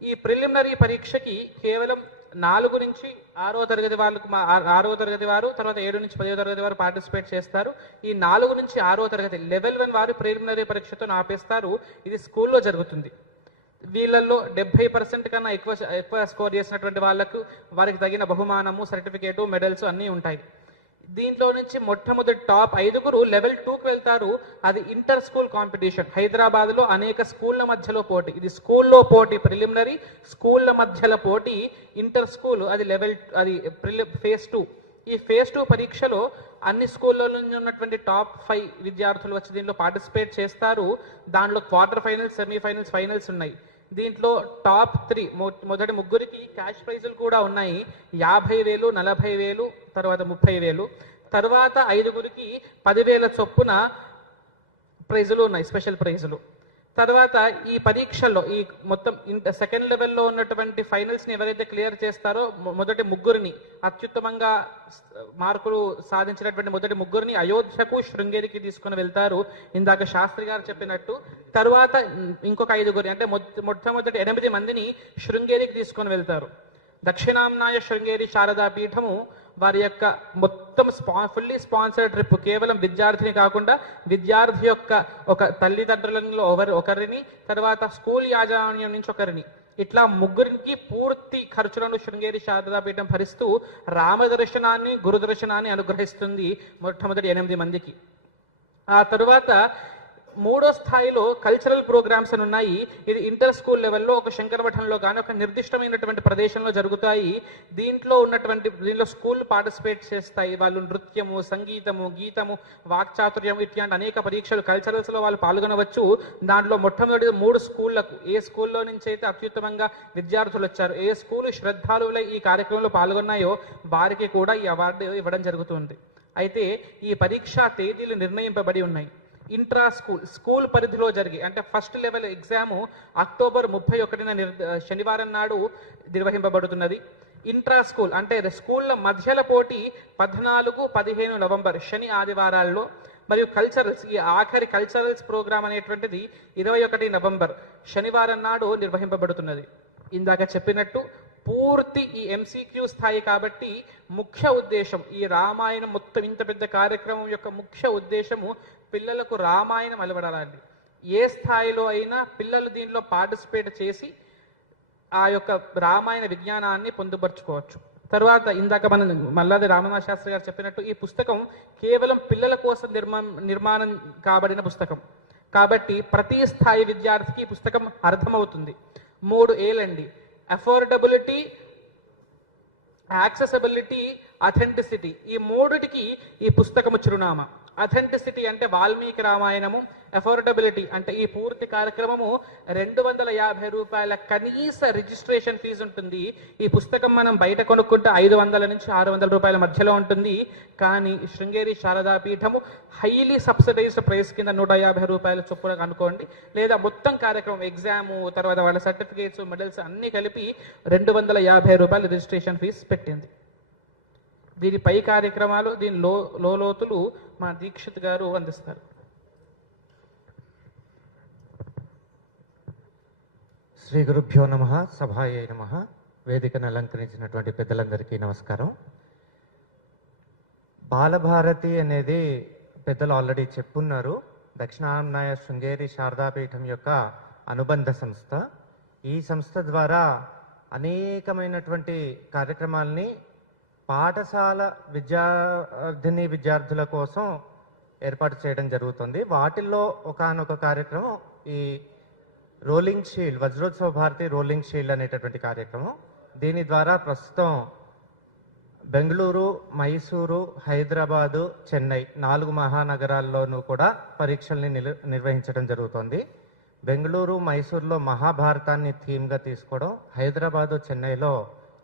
ఈ ప్రిలిమినరీ పరీక్షకి కేవలం 4 నుంచి 6వ తరగతి వాళ్ళకు 6వ తరగతి వారు, తర్వాత 7 నుంచి 10వ తరగతి వారు పార్టిసిపేట్ చేస్తారు. ఈ 4 నుంచి 6వ తరగతి లెవెల్ 1 వారు ప్రిలిమినరీ పరీక్షతో ఆపేస్తారు. ఇది స్కూల్లో జరుగుతుంది. వీళ్ళల్లో 70% కన్నా ఎక్కువ స్కోర్ చేసినటువంటి వారికి తగిన బహుమానము, సర్టిఫికేటు, మెడల్స్ అన్నీ ఉంటాయి. దీంట్లో నుంచి మొట్టమొదటి టాప్ 5 లెవెల్ 2కి వెళ్తారు. అది ఇంటర్ స్కూల్ కాంపిటీషన్. హైదరాబాద్లో అనేక స్కూళ్ళ మధ్యలో పోటీ. ఇది స్కూల్లో పోటీ ప్రిలిమినరీ, స్కూళ్ళ మధ్యలో పోటీ ఇంటర్ స్కూల్. అది ఫేజ్ 2. ఈ ఫేజ్ 2 పరీక్షలో అన్ని స్కూళ్ళ నుంచి ఉన్నటువంటి టాప్ 5 విద్యార్థులు వచ్చి దీంట్లో పార్టిసిపేట్ చేస్తారు. దాంట్లో క్వార్టర్ ఫైనల్స్, సెమీఫైనల్స్, ఫైనల్స్ ఉన్నాయి. దీంట్లో టాప్ 3 మొదటి 3కి క్యాష్ ప్రైజులు కూడా ఉన్నాయి. 50,000, 40,000, తర్వాత 30,000. తర్వాత 5 10,000 చొప్పున ప్రైజులు ఉన్నాయి, స్పెషల్ ప్రైజులు. తర్వాత ఈ పరీక్షల్లో ఈ మొత్తం సెకండ్ లెవెల్లో ఉన్నటువంటి ఫైనల్స్ని ఎవరైతే క్లియర్ చేస్తారో మొదటి 3 అత్యుత్తమంగా మార్కులు సాధించినటువంటి మొదటి 3 అయోధ్యకు, శృంగేరికి తీసుకుని వెళ్తారు, ఇందాక శాస్త్రి గారు చెప్పినట్టు. తర్వాత ఇంకొక 5 అంటే మొట్టమొదటి 8 మందిని శృంగేరికి తీసుకొని వెళ్తారు. దక్షిణాంనాయ శృంగేరి శారదా పీఠము వారి యొక్క మొత్తం ఫుల్లీ స్పాన్సర్డ్ ట్రిప్. కేవలం విద్యార్థిని కాకుండా విద్యార్థి యొక్క ఒక తల్లిదండ్రులలో ఒకరిని, తర్వాత స్కూల్ యాజమాన్యం నుంచి ఒకరిని, ఇట్లా 3 పూర్తి ఖర్చులను శృంగేరి శారదాపీఠం భరిస్తూ రామదర్శనాన్ని, గురుదర్శనాన్ని అనుగ్రహిస్తుంది మొట్టమొదటి 8 మందికి. ఆ తరువాత 3వ స్థాయిలో కల్చరల్ ప్రోగ్రామ్స్ అని ఉన్నాయి. ఇది ఇంటర్ స్కూల్ లెవెల్లో ఒక శంకరమఠంలో కానీ ఒక నిర్దిష్టమైనటువంటి ప్రదేశంలో జరుగుతాయి. దీంట్లో స్కూల్ పార్టిసిపేట్ చేస్తాయి. వాళ్ళు నృత్యము, సంగీతము, గీతము, వాక్చాతుర్యం ఇట్లాంటి అనేక పరీక్షలు కల్చరల్స్లో వాళ్ళు పాల్గొనవచ్చు. దాంట్లో మొట్టమొదటి 3 స్కూళ్లకు, ఏ స్కూల్లో నుంచి అయితే అత్యుత్తమంగా విద్యార్థులు వచ్చారు, ఏ స్కూల్ శ్రద్ధాలులై ఈ కార్యక్రమంలో పాల్గొన్నాయో వారికి కూడా ఈ అవార్డు ఇవ్వడం జరుగుతుంది. అయితే ఈ పరీక్షా తేదీలు నిర్ణయింపబడి ఉన్నాయి. ఇంట్రా స్కూల్ పరిధిలో జరిగి, అంటే ఫస్ట్ లెవెల్ ఎగ్జామ్ అక్టోబర్ 31న శనివారం నాడు నిర్వహింపబడుతున్నది. ఇంట్రా స్కూల్ అంటే స్కూళ్ళ మధ్యల పోటీ 14, 15 నవంబర్ శని ఆదివారాల్లో. మరియు కల్చరల్స్, ఈ ఆఖరి కల్చరల్స్ ప్రోగ్రామ్ అనేటువంటిది 21 నవంబర్ శనివారం నాడు నిర్వహింపబడుతున్నది. ఇందాక చెప్పినట్టు పూర్తి ఈ MCQ స్థాయి కాబట్టి ముఖ్య ఉద్దేశం, ఈ రామాయణం మొత్తం ఇంత పెద్ద కార్యక్రమం యొక్క ముఖ్య ఉద్దేశము పిల్లలకు రామాయణం అలవడాలండి. ఏ స్థాయిలో అయినా పిల్లలు దీనిలో పార్టిసిపేట్ చేసి ఆ యొక్క రామాయణ విజ్ఞానాన్ని పొందుపరుచుకోవచ్చు. తర్వాత ఇందాక మన మల్లాది రామనాథ శాస్త్రి గారు చెప్పినట్టు ఈ పుస్తకం కేవలం పిల్లల కోసం నిర్మాణం కాబడిన పుస్తకం కాబట్టి ప్రతి స్థాయి విద్యార్థికి ఈ పుస్తకం అర్థమవుతుంది. 3 Aలండి: అఫోర్డబిలిటీ, యాక్సెసిబిలిటీ, అథెంటిసిటీ. ఈ 3టికి ఈ పుస్తకము చిరునామా. అథెంటిసిటీ అంటే వాల్మీకి రామాయణము, అఫోర్డబిలిటీ అంటే ఈ పూర్తి కార్యక్రమము 250 రూపాయల కనీస రిజిస్ట్రేషన్ ఫీజు ఉంటుంది. ఈ పుస్తకం మనం బయట కొనుక్కుంటే 500 నుంచి 600 రూపాయల మధ్యలో ఉంటుంది. కానీ శృంగేరి శారదా పీఠము హైలీ సబ్సిడైజ్డ్ ప్రైస్ కింద 150 రూపాయల చొప్పున అనుకోండి, లేదా మొత్తం కార్యక్రమం ఎగ్జాము, తర్వాత వాళ్ళ సర్టిఫికేట్స్, మెడల్స్ అన్నీ కలిపి 250 రూపాయల రిజిస్ట్రేషన్ ఫీజు పెట్టింది. దీని పై కార్యక్రమాలు, దీని లోతులు మా దీక్షిత్ గారు అందిస్తారు. శ్రీ గురుభ్యో నమః. సభాయై నమః. వేదికను అలంకరించినటువంటి పెద్దలందరికీ నమస్కారం. బాలభారతి అనేది పెద్దలు ఆల్రెడీ చెప్పున్నారు. దక్షిణాంనాయ శృంగేరి శారదాపీఠం యొక్క అనుబంధ సంస్థ. ఈ సంస్థ ద్వారా అనేకమైనటువంటి కార్యక్రమాల్ని పాఠశాల విద్యార్థుల కోసం ఏర్పాటు చేయడం జరుగుతుంది. వాటిల్లో ఒకానొక కార్యక్రమం ఈ రోలింగ్ షీల్డ్, వజ్రోత్సవ భారతి రోలింగ్ షీల్డ్ అనేటటువంటి కార్యక్రమం. దీని ద్వారా ప్రస్తుతం బెంగళూరు, మైసూరు, హైదరాబాదు, చెన్నై 4 మహానగరాల్లోనూ కూడా పరీక్షల్ని నిర్వహించడం జరుగుతుంది. బెంగళూరు, మైసూరులో మహాభారతాన్ని థీమ్గా తీసుకోవడం, హైదరాబాదు, చెన్నైలో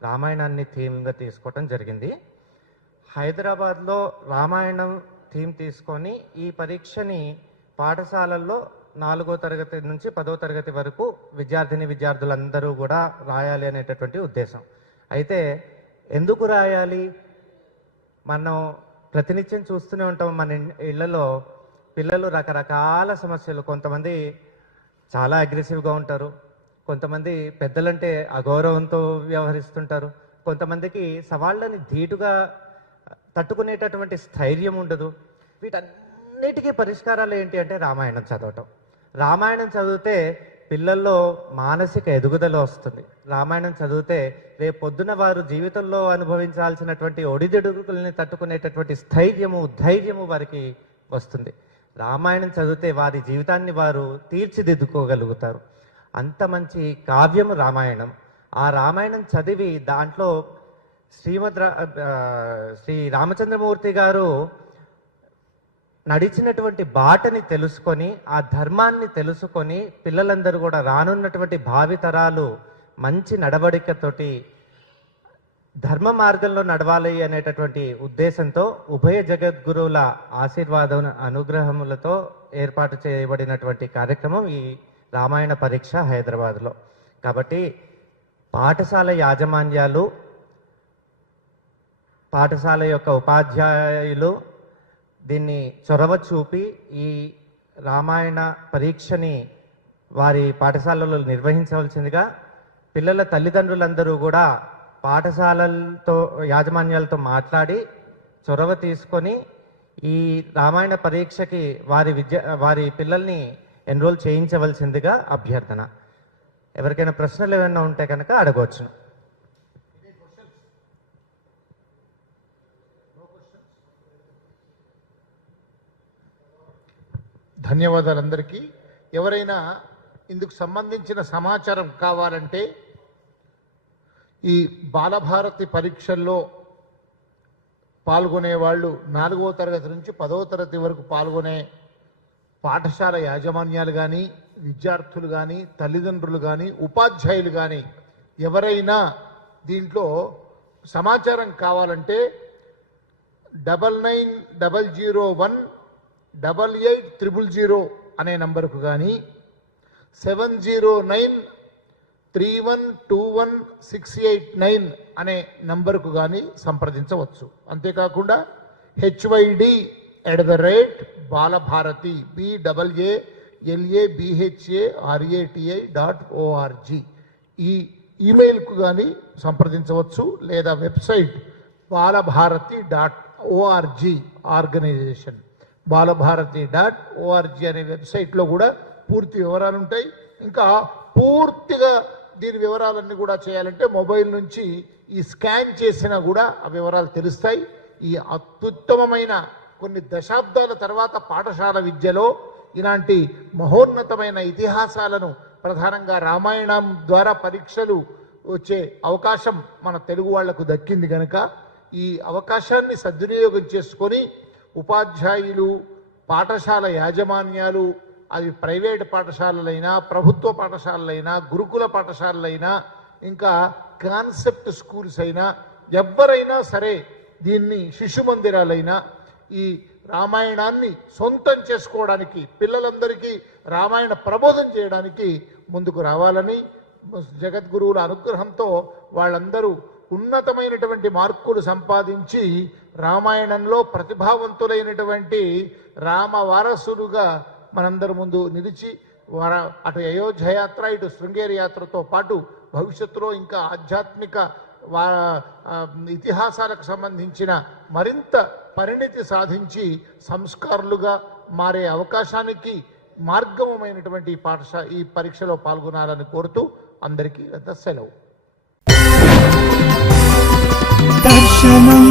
రామాయణాన్ని థీమ్గా తీసుకోవడం జరిగింది. హైదరాబాద్లో రామాయణం థీమ్ తీసుకొని ఈ పరీక్షని పాఠశాలల్లో 4వ తరగతి నుంచి 10వ తరగతి వరకు విద్యార్థులందరూ కూడా రాయాలి అనేటటువంటి ఉద్దేశం. అయితే ఎందుకు రాయాలి? మనం ప్రతినిత్యం చూస్తూనే ఉంటాం మన ఇళ్లలో పిల్లలు రకరకాల సమస్యలు. కొంతమంది చాలా అగ్రెసివ్గా ఉంటారు, కొంతమంది పెద్దలంటే అగౌరవంతో వ్యవహరిస్తుంటారు, కొంతమందికి సవాళ్ళని ధీటుగా తట్టుకునేటటువంటి స్థైర్యం ఉండదు. వీటన్నిటికీ పరిష్కారాలు ఏంటి అంటే రామాయణం చదవటం. రామాయణం చదివితే పిల్లల్లో మానసిక ఎదుగుదల వస్తుంది. రామాయణం చదివితే రేపు పొద్దున వారు జీవితంలో అనుభవించాల్సినటువంటి ఒడిదుడుకుల్ని తట్టుకునేటటువంటి స్థైర్యము, ధైర్యము వారికి వస్తుంది. రామాయణం చదివితే వారి జీవితాన్ని వారు తీర్చిదిద్దుకోగలుగుతారు. అంత మంచి కావ్యము రామాయణం. ఆ రామాయణం చదివి దాంట్లో శ్రీ రామచంద్రమూర్తి గారు నడిచినటువంటి బాటని తెలుసుకొని, ఆ ధర్మాన్ని తెలుసుకొని పిల్లలందరూ కూడా రానున్నటువంటి భావితరాలు మంచి నడవడికతోటి ధర్మ మార్గంలో నడవాలి అనేటటువంటి ఉద్దేశంతో ఉభయ జగద్గురువుల ఆశీర్వాదం అనుగ్రహములతో ఏర్పాటు చేయబడినటువంటి కార్యక్రమం ఈ రామాయణ పరీక్ష హైదరాబాద్లో. కాబట్టి పాఠశాల యాజమాన్యాలు, పాఠశాల యొక్క ఉపాధ్యాయులు దీన్ని చొరవ చూపి ఈ రామాయణ పరీక్షని వారి పాఠశాలలో నిర్వహించవలసిందిగా పిల్లల తల్లిదండ్రులందరూ కూడా పాఠశాలలతో యాజమాన్యాలతో మాట్లాడి చొరవ తీసుకొని ఈ రామాయణ పరీక్షకి వారి పిల్లల్ని ఎన్రోల్ చేయించవలసిందిగా అభ్యర్థన. ఎవరికైనా ప్రశ్నలు ఏమైనా ఉంటే కనుక అడగవచ్చు. ధన్యవాదాలు అందరికీ. ఎవరైనా ఇందుకు సంబంధించిన సమాచారం కావాలంటే ఈ బాలభారతి పరీక్షల్లో పాల్గొనే వాళ్ళు 4వ తరగతి నుంచి 10వ తరగతి వరకు పాల్గొనే పాఠశాల యాజమాన్యాలు కానీ, విద్యార్థులు కానీ, తల్లిదండ్రులు కానీ, ఉపాధ్యాయులు కానీ ఎవరైనా దీంట్లో సమాచారం కావాలంటే 9900188000 అనే నంబరుకు కానీ 7093121689 అనే నంబరుకు కానీ సంప్రదించవచ్చు. అంతేకాకుండా HYD@balabharati BAALABHARATI.org ఈ ఈమెయిల్కు కానీ సంప్రదించవచ్చు. లేదా వెబ్సైట్ balabharati.org ఆర్గనైజేషన్ balabharati.org అనే వెబ్సైట్లో కూడా పూర్తి వివరాలు ఉంటాయి. ఇంకా పూర్తిగా దీని వివరాలన్నీ కూడా చేయాలంటే మొబైల్ నుంచి ఈ స్కాన్ చేసినా కూడా ఆ వివరాలు తెలుస్తాయి. ఈ అత్యుత్తమమైన కొన్ని దశాబ్దాల తర్వాత పాఠశాల విద్యలో ఇలాంటి మహోన్నతమైన ఇతిహాసాలను ప్రధానంగా రామాయణం ద్వారా పరీక్షలు వచ్చే అవకాశం మన తెలుగు వాళ్లకు దక్కింది కనుక ఈ అవకాశాన్ని సద్వినియోగం చేసుకొని ఉపాధ్యాయులు, పాఠశాల యాజమాన్యాలు, అవి ప్రైవేట్ పాఠశాలలైనా, ప్రభుత్వ పాఠశాలలైనా, గురుకుల పాఠశాలలైనా, ఇంకా కాన్సెప్ట్ స్కూల్స్ అయినా, ఎవరైనా సరే దీన్ని శిశు మందిరాలైనా ఈ రామాయణాన్ని సొంతం చేసుకోవడానికి, పిల్లలందరికీ రామాయణ ప్రబోధం చేయడానికి ముందుకు రావాలని జగద్గురువుల అనుగ్రహంతో వాళ్ళందరూ ఉన్నతమైనటువంటి మార్కులు సంపాదించి రామాయణంలో ప్రతిభావంతులైనటువంటి రామ వారసులుగా మనందరి ముందు నిలిచి అటు అయోధ్య యాత్ర, ఇటు శృంగేరి యాత్రతో పాటు భవిష్యత్తులో ఇంకా ఆధ్యాత్మిక ఇతిహాసాలకు సంబంధించిన మరింత పరిణితి సాధించి సంస్కారులుగా మారే అవకాశానికి మార్గమైనటువంటి ఈ పరీక్షలో పాల్గొనాలని కోరుతూ అందరికీ సెలవు. దర్శనం